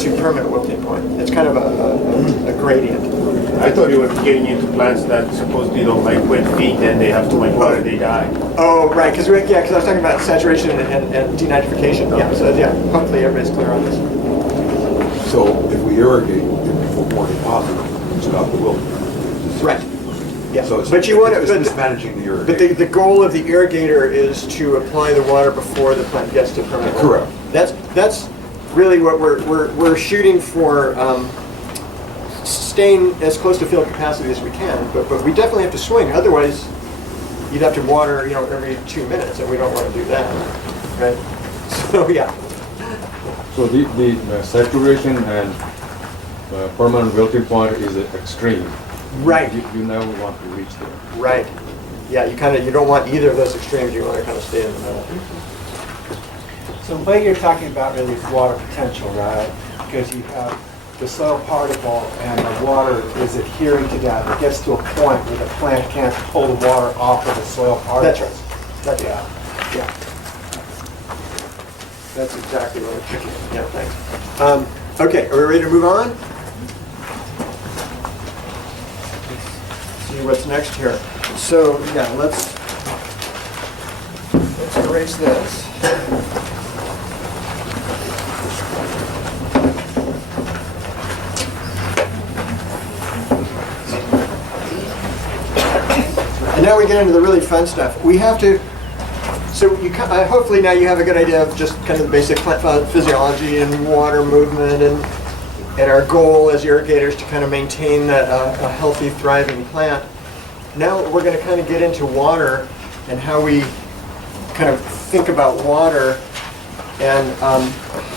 to permanent wilting point. It's kind of a gradient. I thought you were getting into plants that supposedly don't like wet feet and they have too much water, they die. Oh, right, because I was talking about saturation and denitrification. Yeah, so hopefully everybody's clear on this. So if we irrigate, if we put more deposit, it's about the wilting. Right. Yeah. So but you want it's mismanaging the irrigation. But the goal of the irrigator is to apply the water before the plant gets to permanent wilting. Correct. That's really what we're shooting for. Staying as close to field capacity as we can, but we definitely have to swing. Otherwise, you'd have to water, every 2 minutes, and we don't want to do that, right? So yeah. So the saturation and permanent wilting point is extreme. Right. You never want to reach there. Right. Yeah, you don't want either of those extremes. You want to kind of stay in the middle. So what you're talking about really is water potential, right? Because you have the soil particle and the water is adhering together. It gets to a point where the plant can't pull the water off of the soil particles. That's right. Yeah. That's exactly what I'm thinking. Yeah, thanks. Okay, are we ready to move on? Let's see what's next here. So, let's erase this. And now we get into the really fun stuff. We have to, hopefully now you have a good idea of just kind of the basic plant physiology and water movement and our goal as irrigators to kind of maintain a healthy, thriving plant. Now we're going to kind of get into water and how we kind of think about water and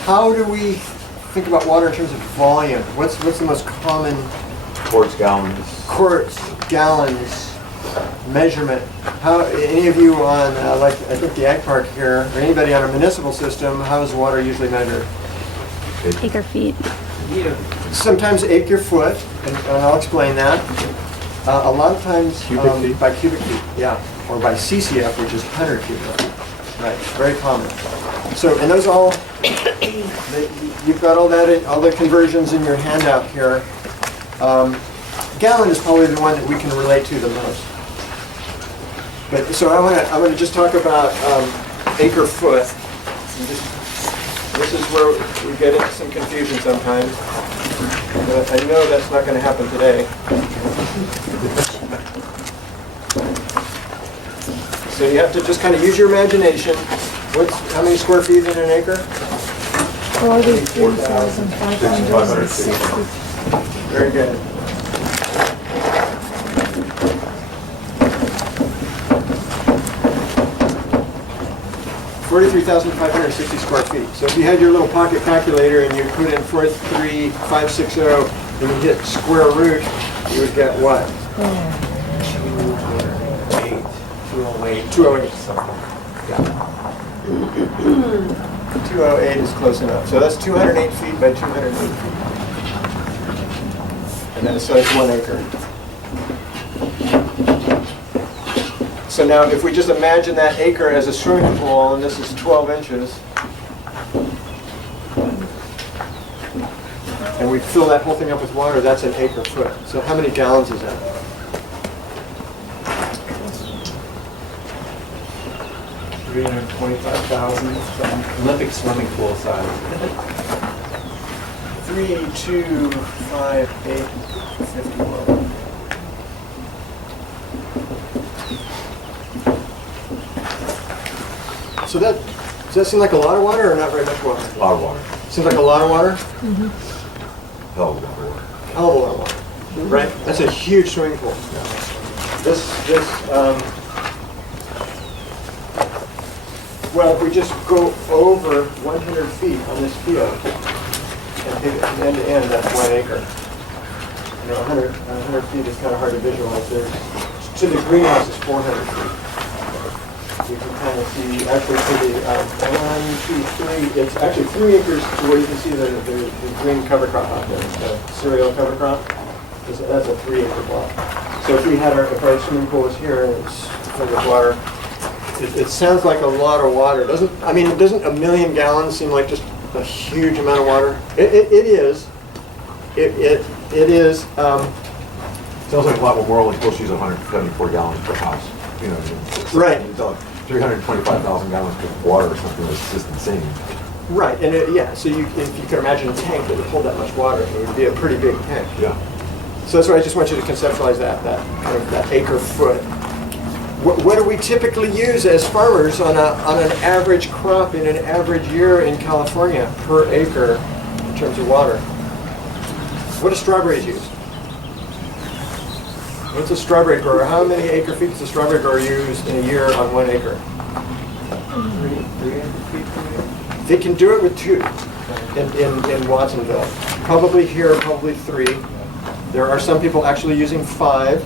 how do we think about water in terms of volume? What's the most common? Quarts, gallons. Quarts, gallons. Measurement. How any of you on I think the ag park here, or anybody on a municipal system, how is water usually measured? Acre feet. Yeah. Sometimes acre foot, and I'll explain that. A lot of times by cubic feet, yeah, or by CCF, which is 100 cubic feet. Right, very common. So, and those all, you've got all that, all the conversions in your handout here. Gallon is probably the one that we can relate to the most. But, so I want to just talk about acre foot. This is where we get into some confusion sometimes. But I know that's not going to happen today. So you have to just kind of use your imagination. How many square feet in an acre? 43,560. Very good. $43,560 square feet. So if you had your little pocket calculator and you put in 43560 and you hit square root, you would get what? 208. Something. Yeah. 208 is close enough. So that's 208 feet by 208 feet. And then so it's 1 acre. So now if we just imagine that acre as a swimming pool, and this is 12 inches, and we fill that whole thing up with water, that's an acre foot. So how many gallons is that? 325,000 Olympic swimming pool size. 3, 2, 5, 8, 51. So does that seem like a lot of water or not very much water? A lot of water. Seems like a lot of water? Hell of a lot of water. Hell of a lot of water, right? That's a huge swimming pool. Well, if we just go over 100 feet on this field and take it from end to end, that's 1 acre. You know, 100 feet is kind of hard to visualize. To the greenhouse is 400 feet. You can kind of see, actually, to the 1, 2, 3, it's actually 3 acres to where you can see the green cover crop out there, the cereal cover crop. That's a 3 acre block. So if we had if our swimming pool was here and it's filled with water, it sounds like a lot of water. Doesn't a million gallons seem like just a huge amount of water? It is. It is. Sounds like a lot, but we're only supposed to use 174 gallons per house. You know, Right. 325,000 gallons of water or something that's just insane. Right, and so if you could imagine a tank that would hold that much water, it would be a pretty big tank. Yeah. So that's why I just want you to conceptualize that kind of that acre foot. What do we typically use as farmers on an average crop in an average year in California per acre in terms of water? What do strawberries use? What's a strawberry grower? How many acre feet does a strawberry grower use in a year on 1 acre? 300 feet per year. They can do it with 2 in Watsonville. Probably here, probably 3. There are some people actually using 5.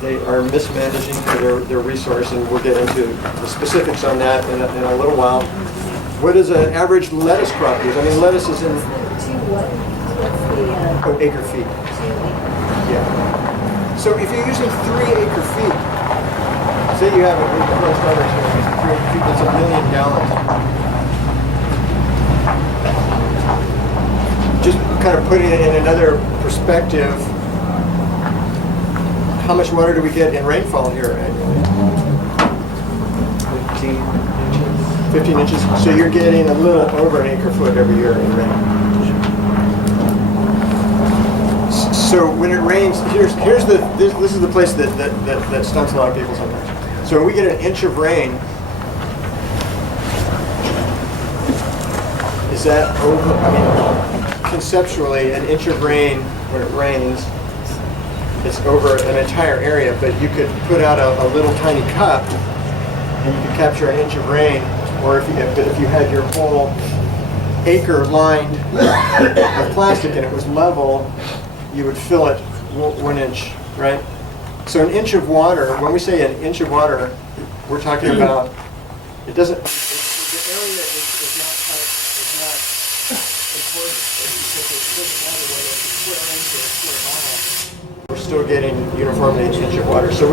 They are mismanaging their resource, and we'll get into the specifics on that in a little while. What does an average lettuce crop use? I mean, lettuce is in... acre feet. Yeah. So if you're using 3 acre feet, say you have a strawberries here, using 3 acre feet, that's 1 million gallons. Just kind of putting it in another perspective, how much water do we get in rainfall here annually? 15 inches. So you're getting a little over an acre foot every year in rain. So when it rains, this is the place that stumps a lot of people sometimes. So when we get an inch of rain, is that over? I mean, conceptually, an inch of rain when it rains, it's over an entire area, but you could put out a little tiny cup and you could capture an inch of rain, or if you had your whole acre lined with plastic and it was level, you would fill it 1 inch, right? So an inch of water, when we say an inch of water, we're talking about, the area is not important. If you take a square inch or a square mile, we're still getting uniformly an inch of water. So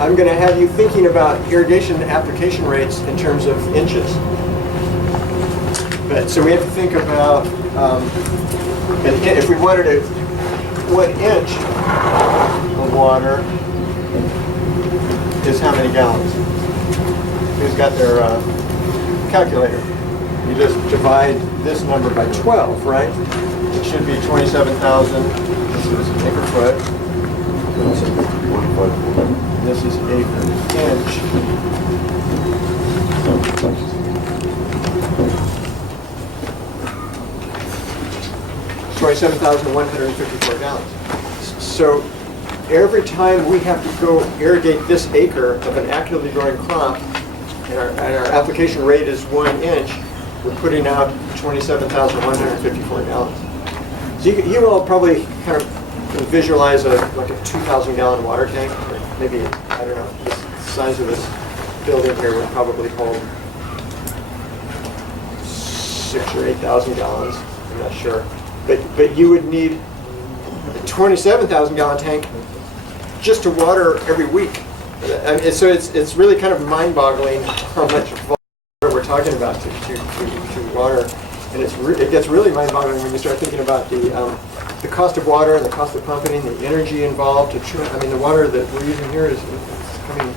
I'm going to have you thinking about irrigation application rates in terms of inches. But, so we have to think about, and if we wanted a 1 inch of water is how many gallons? Who's got their calculator? You just divide this number by 12, right? It should be 27,000. This is acre foot. This is acre inch. 27,154 gallons. So every time we have to go irrigate this acre of an actively growing crop, and our application rate is 1 inch, we're putting out 27,154 gallons. So you all probably kind of visualize like a 2,000 gallon water tank, or maybe, I don't know, the size of this building here would probably hold 6,000 or 8,000 gallons, I'm not sure. But you would need a 27,000 gallon tank just to water every week. And so it's really kind of mind-boggling how much water we're talking about to water. And it gets really mind-boggling when you start thinking about the cost of water and the cost of pumping and the energy involved. I mean, the water that we're using here is coming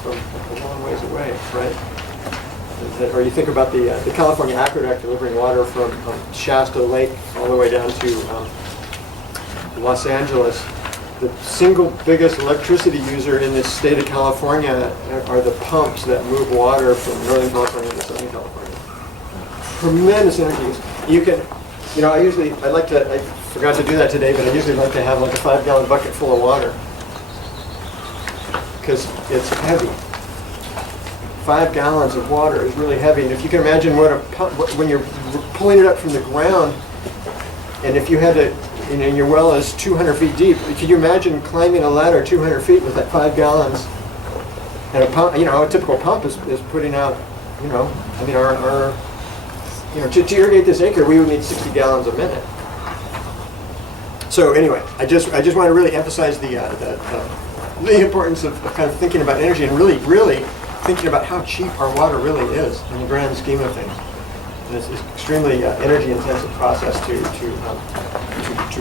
from a long ways away, right? Or you think about the California Aqueduct delivering water from Shasta Lake all the way down to Los Angeles. The single biggest electricity user in the state of California are the pumps that move water from Northern California to Southern California. Tremendous energy use. You can, I forgot to do that today, but I usually like to have like a 5-gallon bucket full of water because it's heavy. 5 gallons of water is really heavy, and if you can imagine what a pump, when you're pulling it up from the ground, and if you had to, and your well is 200 feet deep, can you imagine climbing a ladder 200 feet with that 5 gallons? And a pump, a typical pump is putting out, to irrigate this acre, we would need 60 gallons a minute. So anyway, I just want to really emphasize the importance of kind of thinking about energy and really thinking about how cheap our water really is in the grand scheme of things. And it's extremely energy-intensive process to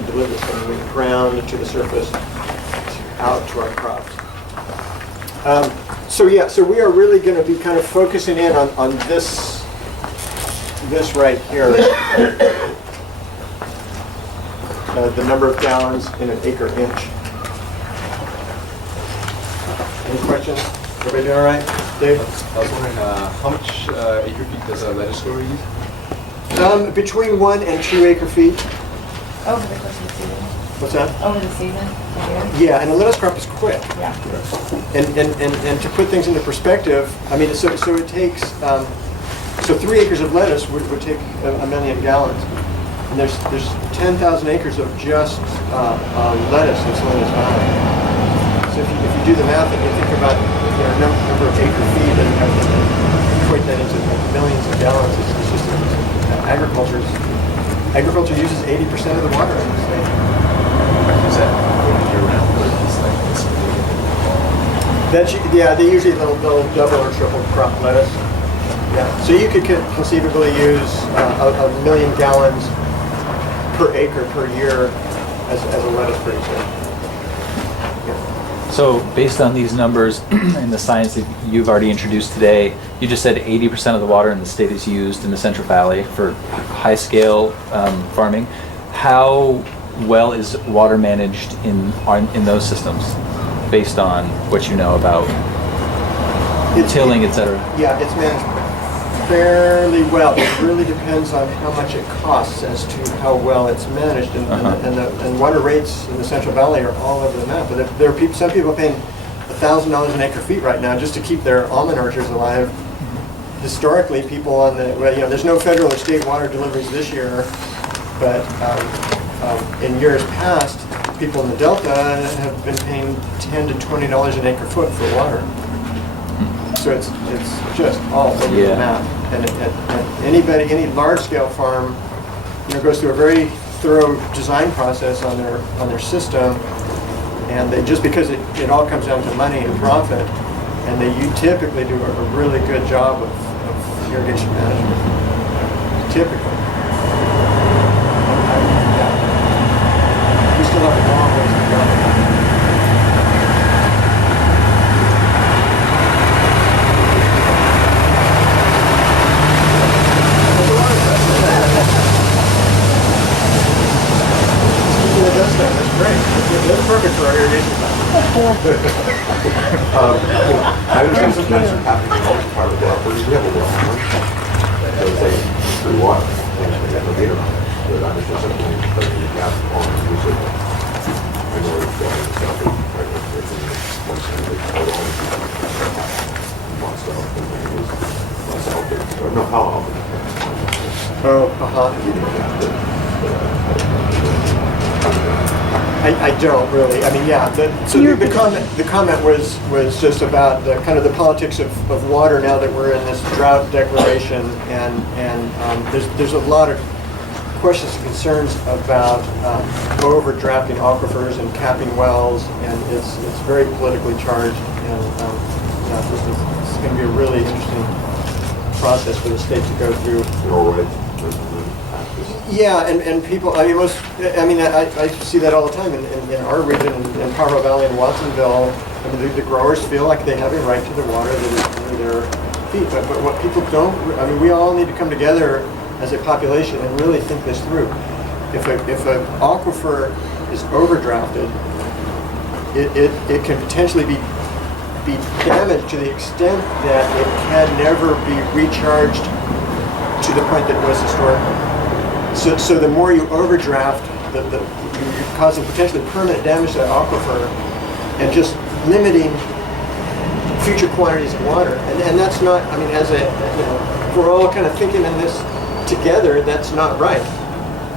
deliver from the ground to the surface, out to our crops. So we are really going to be kind of focusing in on this right here, the number of gallons in an acre inch. Any questions? Everybody doing all right? Dave? I was wondering how much acre feet does a lettuce grower use? Between 1 and 2 acre feet. Over the course of the season. What's that? Over the season. Yeah, and a lettuce crop is quick. Yeah. And to put things into perspective, I mean, so it takes, so 3 acres of lettuce would take 1 million gallons. And there's 10,000 acres of just lettuce in Salinas Valley. So if you do the math and you think about number of acre feet and equate that into millions of gallons, it's just agriculture uses 80% of the water in the state. Is that year-round or is like they usually they'll double or triple crop lettuce. Yeah, so you could conceivably use 1 million gallons per acre per year as a lettuce producer. So based on these numbers and the science that you've already introduced today, you just said 80% of the water in the state is used in the Central Valley for high-scale farming. How well is water managed in those systems, based on what you know about tilling, etc.? Yeah, it's managed fairly well. It really depends on how much it costs as to how well it's managed, and water rates in the Central Valley are all over the map. But there are some people paying $1,000 an acre feet right now just to keep their almond orchards alive. Historically, people on there's no federal or state water deliveries this year, but in years past, people in the Delta have been paying $10 to $20 an acre foot for water. So it's just all over the map. And any large-scale farm, goes through a very thorough design process on their system, and just because it all comes down to money and profit, and you typically do a really good job of irrigation management. typically. Yeah. We still have a long ways to go. That's great. That's perfect for our irrigation plan. I understand sometimes they're happening in all private properties, we have a well. So they, free water, they got no meter on it. But I understand sometimes putting the gas on, use it. I know it's going to stop it, right, once they put it on. Lots of, and then it was less often, or no, how often? Oh, I don't really. I mean, yeah. So the comment was just about the kind of the politics of water now that we're in this drought declaration, and there's a lot of questions and concerns about overdrafting aquifers and capping wells, and it's very politically charged, and yeah, this is going to be a really interesting process for the state to go through. They're all right. Yeah, and people, I see that all the time in our region, in Pajaro Valley and Watsonville. I mean, the growers feel like they have a right to the water that is under their feet. But what people don't, I mean, we all need to come together as a population and really think this through. If an aquifer is overdrafted, it can potentially be damaged to the extent that it can never be recharged to the point that it was historically. So the more you overdraft, you're causing potentially permanent damage to the aquifer and just limiting future quantities of water. And that's not, I mean, if we're all kind of thinking in this together, that's not right.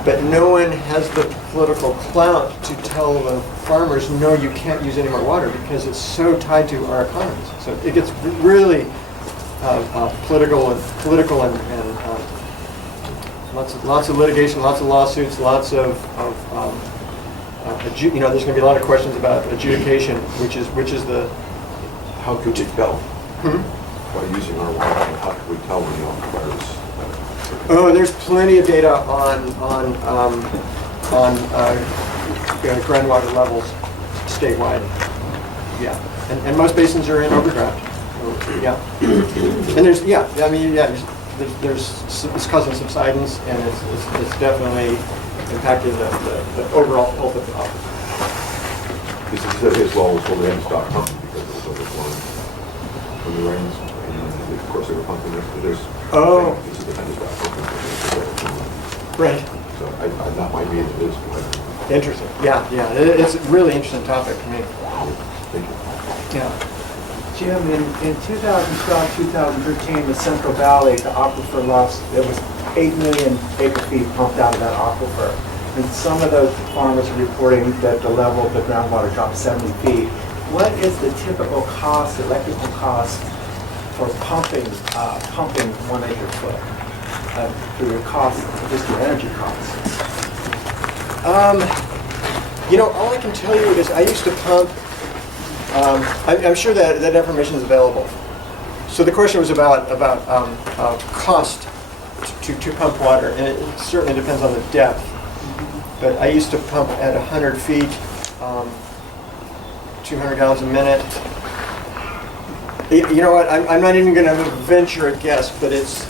But no one has the political clout to tell the farmers, no, you can't use any more water, because it's so tied to our economies. So it gets really political and lots of litigation, lots of lawsuits, lots of there's going to be a lot of questions about adjudication, which is the. How could we tell? By using our water, how could we tell when the aquifer is? Oh, there's plenty of data on groundwater levels statewide. Yeah, and most basins are in overdraft. Yeah, and it's causing subsidence, and it's definitely impacting the overall health of the aquifer. He said his well was told they had to stop pumping because it was overflowing from the rains, and of course they were pumping it. There's he said they had to stop pumping because it was overflowing. Right. So that might be it is. Interesting. Yeah. It's a really interesting topic to me. Thank you. Yeah. Jim, in 2012, 2013, the Central Valley, the aquifer lost, there was 8 million acre feet pumped out of that aquifer. And some of those farmers are reporting that the level of the groundwater dropped 70 feet. What is the typical cost, electrical cost, for pumping 1 acre foot? For your cost, just your energy costs? All I can tell you is I used to pump. I'm sure that information is available. So the question was about cost to pump water, and it certainly depends on the depth. But I used to pump at 100 feet, 200 gallons a minute. You know what? I'm not even going to venture a guess, but it's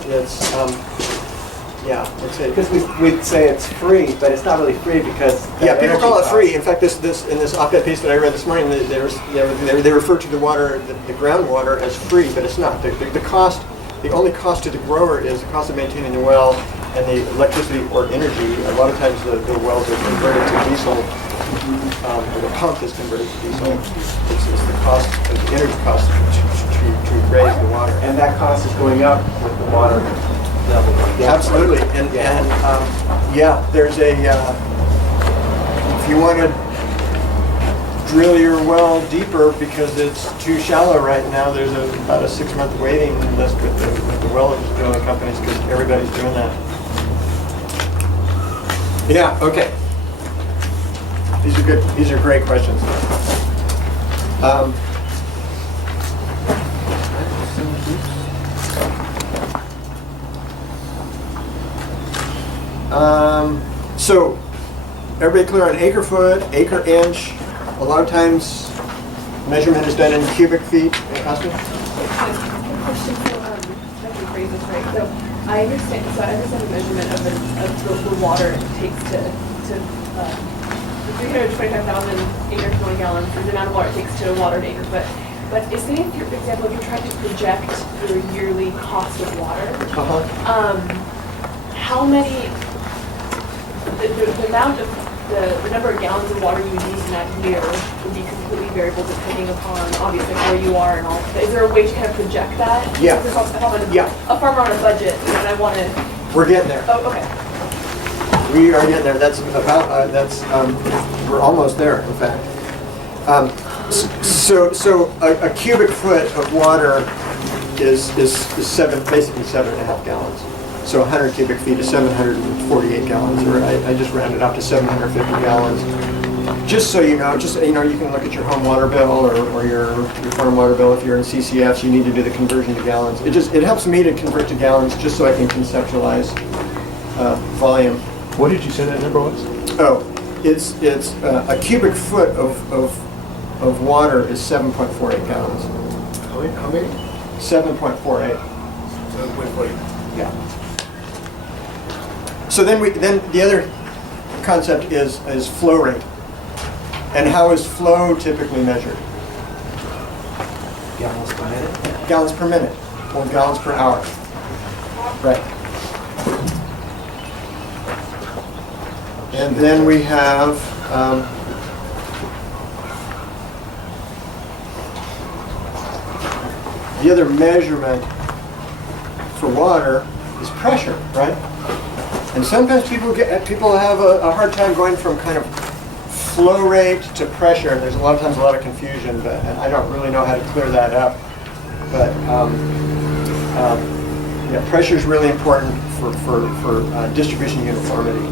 Because we'd say it's free, but it's not really free because people call it free. In fact, in this op-ed piece that I read this morning, they refer to the water, the groundwater, as free, but it's not. The only cost to the grower is the cost of maintaining the well and the electricity or energy. A lot of times the wells are converted to diesel, or the pump is converted to diesel. It's the cost, the energy cost to raise the water. And that cost is going up with the water level going down. Absolutely, and there's if you want to drill your well deeper because it's too shallow right now, there's about a 6-month waiting list with the well drilling companies because everybody's doing that. Yeah, okay. These are good. These are great questions. So, everybody clear on acre foot, acre inch? A lot of times, measurement is done in cubic feet. Austin? Question for, I can phrase this right. So I understand the measurement of the water it takes to the 325,000 acre flowing gallons is the amount of water it takes to water an acre. But is say, for example, if you're trying to project your yearly cost of water, how many, the amount of the number of gallons of water you would use in that year would be completely variable depending upon obviously where you are and all. Is there a way to kind of project that? Yeah. If I'm a farmer on a budget and I want to. We're getting there. Oh, okay. We are getting there. That's about, we're almost there, in fact. So a cubic foot of water is basically 7.5 gallons. So 100 cubic feet is 748 gallons, or I just rounded up to 750 gallons. Just so you know, you can look at your home water bill or your farm water bill. If you're in CCFs, you need to do the conversion to gallons. It helps me to convert to gallons just so I can conceptualize volume. What did you say that number was? Oh, it's a cubic foot of water is 7.48 gallons. How many? 7.48. 7.48. Yeah. So then the other concept is flow rate. And how is flow typically measured? Gallons per minute? Gallons per minute or gallons per hour. Right. And then we have the other measurement for water is pressure, right? And sometimes people have a hard time going from kind of flow rate to pressure, and there's a lot of times a lot of confusion, and I don't really know how to clear that up. But yeah, pressure is really important for distribution uniformity,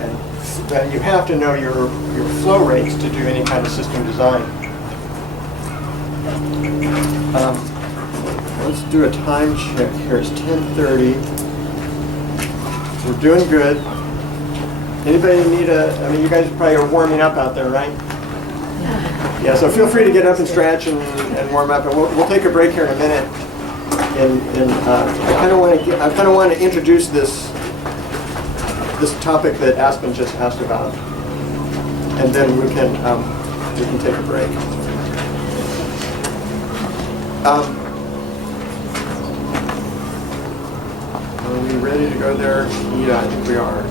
and you have to know your flow rates to do any kind of system design. Let's do a time check here. It's 10:30. We're doing good. Anybody need I mean, you guys probably are warming up out there, right? Yeah, so feel free to get up and stretch and warm up, and we'll take a break here in a minute. And I kind of want to introduce this topic that Aspen just asked about, and then we can take a break. Are we ready to go there? Yeah, I think we are.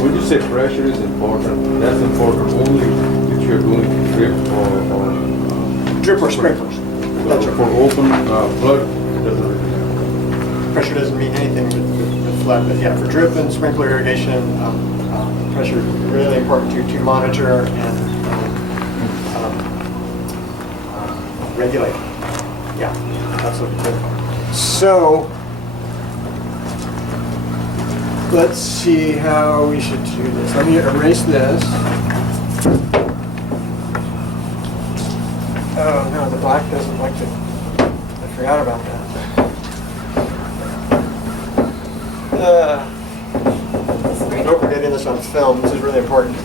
When you say pressure is important, that's important only if you're doing drip or Drip or sprinklers. That's for right. open flood, it doesn't really matter. Pressure doesn't mean anything with flood, but yeah, for drip and sprinkler irrigation, pressure is really important to monitor and regulate. Yeah, absolutely critical. So, let's see how we should do this. Let me erase this. Oh no, the black doesn't like to. I forgot about that. Oh, we're getting this on film. This is really important.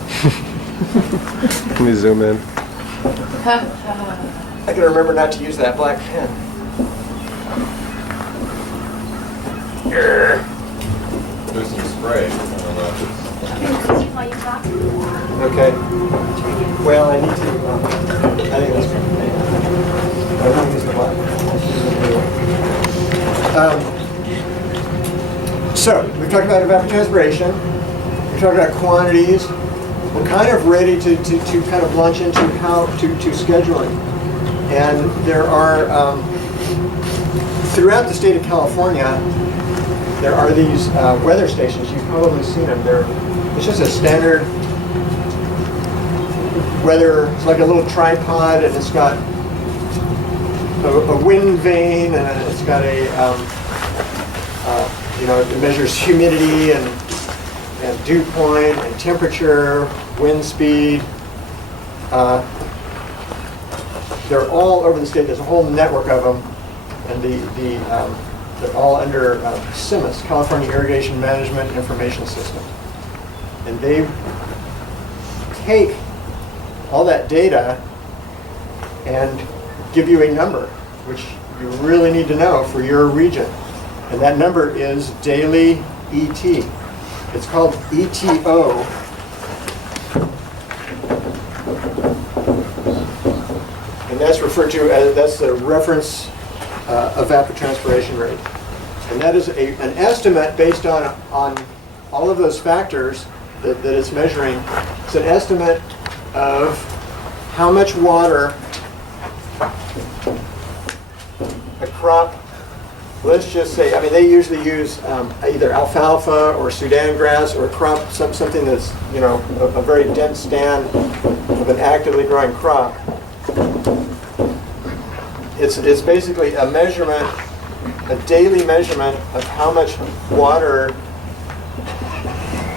Let me zoom in. I gotta remember not to use that black pen. There's some spray. I don't know if Okay. Well, I need to. I think that's good. I don't use the black. So we've talked about evapotranspiration. We've talked about quantities. We're kind of ready to kind of launch into how to scheduling. And there are throughout the state of California, there are these weather stations. You've probably seen them. It's just a standard weather. It's like a little tripod, and it's got a wind vane, and it's got a it measures humidity and dew point and temperature, wind speed. They're all over the state. There's a whole network of them, and the They're all under CIMIS, California Irrigation Management Information System. And they take all that data and give you a number, which you really need to know for your region. And that number is daily ET. It's called ETO. And that's referred to as, that's the reference evapotranspiration rate. And that is an estimate based on all of those factors that it's measuring. It's an estimate of how much water a crop, let's just say, I mean, they usually use either alfalfa or Sudan grass or a crop, something that's, you know, a very dense stand of an actively growing crop. It's basically a measurement, a daily measurement of how much water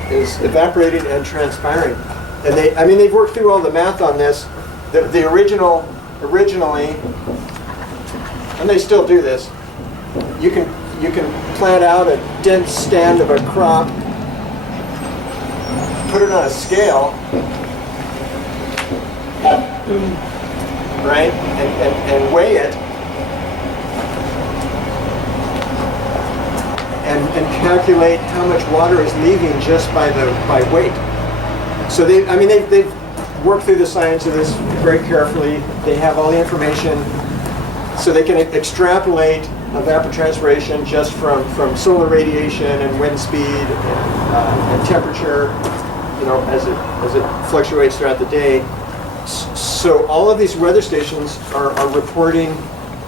is evaporating and transpiring. And they've worked through all the math on this. The originally, and they still do this, you can plant out a dense stand of a crop, put it on a scale, right, and weigh it, and calculate how much water is leaving just by weight. So they've worked through the science of this very carefully. They have all the information, so they can extrapolate evapotranspiration just from solar radiation and wind speed and temperature, you know, as it fluctuates throughout the day. So all of these weather stations are reporting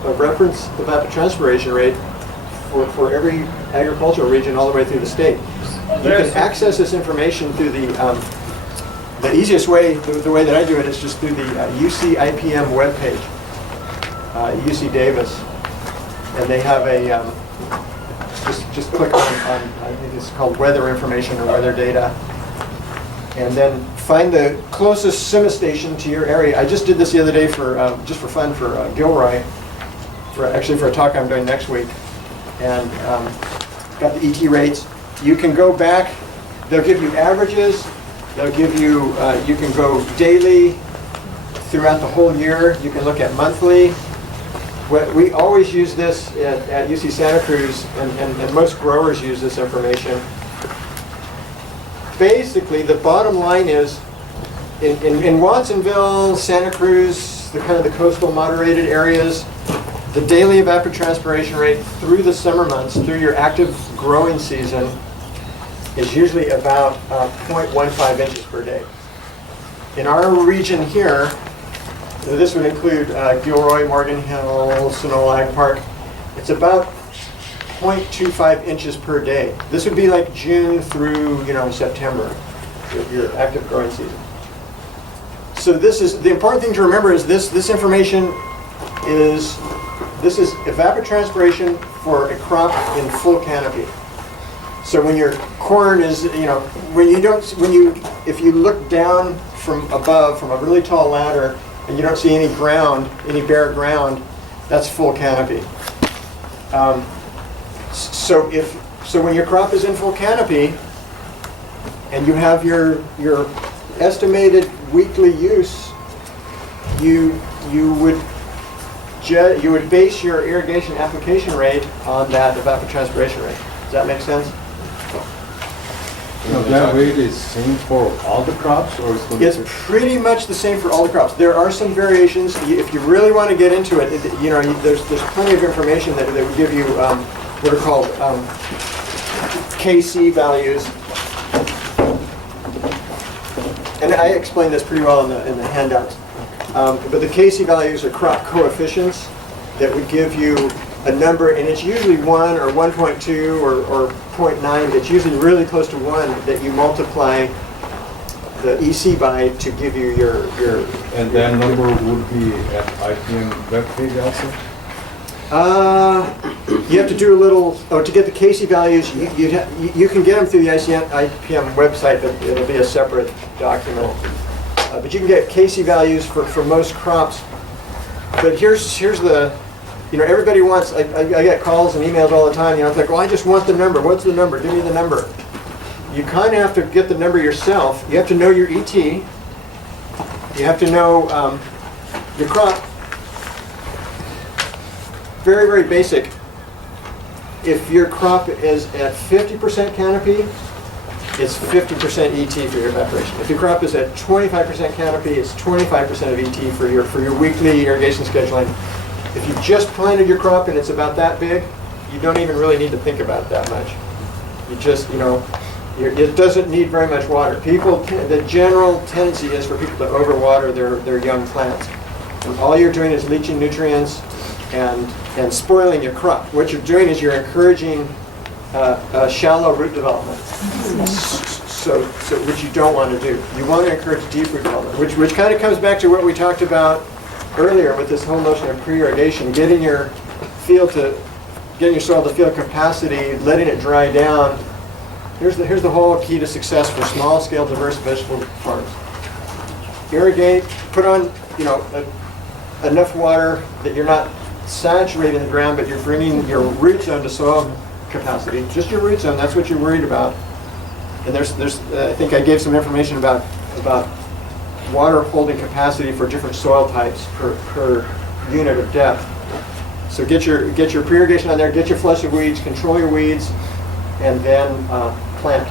a reference evapotranspiration rate for every agricultural region all the way through the state. You can access this information through the easiest way, the way that I do it, is just through the UC IPM webpage, UC Davis, and they have a just click on I think it's called weather information or weather data, and then find the closest CIMIS station to your area. I just did this the other day for just for fun for Gilroy, for a talk I'm doing next week, and got the ET rates. You can go back. They'll give you averages. They'll give you, you can go daily throughout the whole year. You can look at monthly. We always use this at UC Santa Cruz, and most growers use this information. Basically, the bottom line is, in Watsonville, Santa Cruz, the kind of the coastal moderated areas, the daily evapotranspiration rate through the summer months, through your active growing season, is usually about 0.15 inches per day. In our region here, this would include Gilroy, Morgan Hill, Sonoma Ag Park, it's about 0.25 inches per day. This would be like June through, you know, September, your active growing season. So this is, the important thing to remember is this information is, this is evapotranspiration for a crop in full canopy. So when your corn is, you know, if you look down from above, from a really tall ladder, and you don't see any ground, any bare ground, that's full canopy. So when your crop is in full canopy, and you have your estimated weekly use, you would base your irrigation application rate on that evapotranspiration rate. Does that make sense? So that rate is same for all the crops, or it's pretty much the same for all the crops. There are some variations. If you really want to get into it, you know, there's plenty of information that would give you what are called KC values. And I explained this pretty well in the handouts. But the KC values are crop coefficients that would give you a number, and it's usually 1 or 1.2 or 0.9. It's usually really close to 1 that you multiply the EC by to give you your and that number would be at IPM webpage also? You have to do a little, to get the KC values, you can get them through the IPM website, but it'll be a separate document. But you can get KC values for most crops. But here's the everybody wants, I get calls and emails all the time, it's like, well, I just want the number. What's the number? Give me the number. You kind of have to get the number yourself. You have to know your ET. You have to know your crop. Very, very basic. If your crop is at 50% canopy, it's 50% ET for your evaporation. If your crop is at 25% canopy, it's 25% of ET for your weekly irrigation scheduling. If you just planted your crop and it's about that big, you don't even really need to think about it that much. You just, it doesn't need very much water. The general tendency is for people to overwater their young plants. And all you're doing is leaching nutrients and spoiling your crop. What you're doing is you're encouraging shallow root development. So which you don't want to do. You want to encourage deep root development, which kind of comes back to what we talked about earlier with this whole notion of pre-irrigation, getting your soil to field capacity, letting it dry down. Here's the whole key to success for small-scale diverse vegetable farms. Irrigate, put on enough water that you're not saturating the ground, but you're bringing your root zone to soil capacity. Just your root zone. That's what you're worried about. And there's I think I gave some information about water holding capacity for different soil types per unit of depth. So get your pre-irrigation on there, get your flush of weeds, control your weeds, and then plant.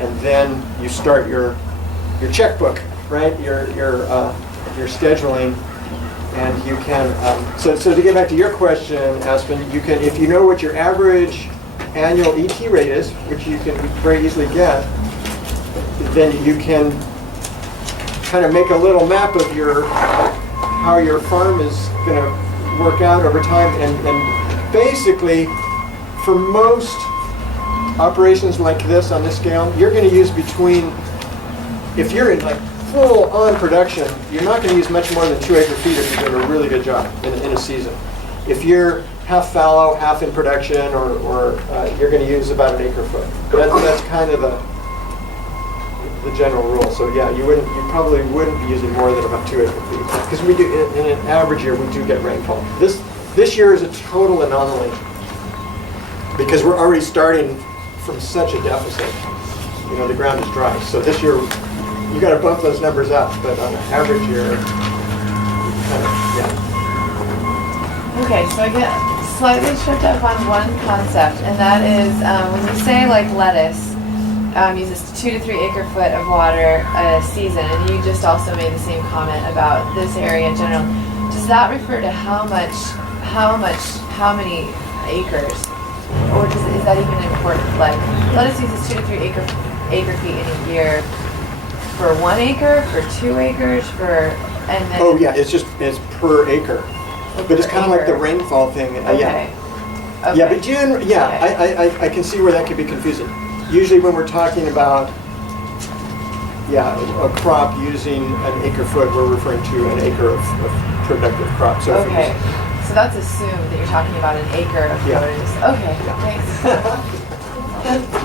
And then you start your checkbook, right? Your scheduling, and you can. So to get back to your question, Aspen, you can, if you know what your average annual ET rate is, which you can very easily get, then you can kind of make a little map of how your farm is going to work out over time. And basically, for most operations like this on this scale, you're going to use if you're in like full-on production, you're not going to use much more than 2 acre-feet if you're doing a really good job in a season. If you're half fallow, half in production, or you're going to use about 1 acre-foot. That's kind of the general rule. So yeah, you probably wouldn't be using more than about 2 acre-feet, because we do in an average year we do get rainfall. This year is a total anomaly because we're already starting from such a deficit. The ground is dry. So this year you got to bump those numbers up, but on an average year, yeah. Okay, so I get slightly tripped up on one concept, and that is when you say like lettuce uses 2 to 3 acre-foot of water a season, and you just also made the same comment about this area in general. Does that refer to how many acres, or is that even important? Like lettuce uses 2 to 3 acre-feet in a year for 1 acre, for 2 acres, and then. Oh yeah, it's per acre. But it's kind of like the rainfall thing. Okay. Yeah. Yeah, but I can see where that could be confusing. Usually when we're talking about a crop using 1 acre-foot, we're referring to an acre of productive crop. So okay. So that's assumed that you're talking about 1 acre of produce. Okay, thanks.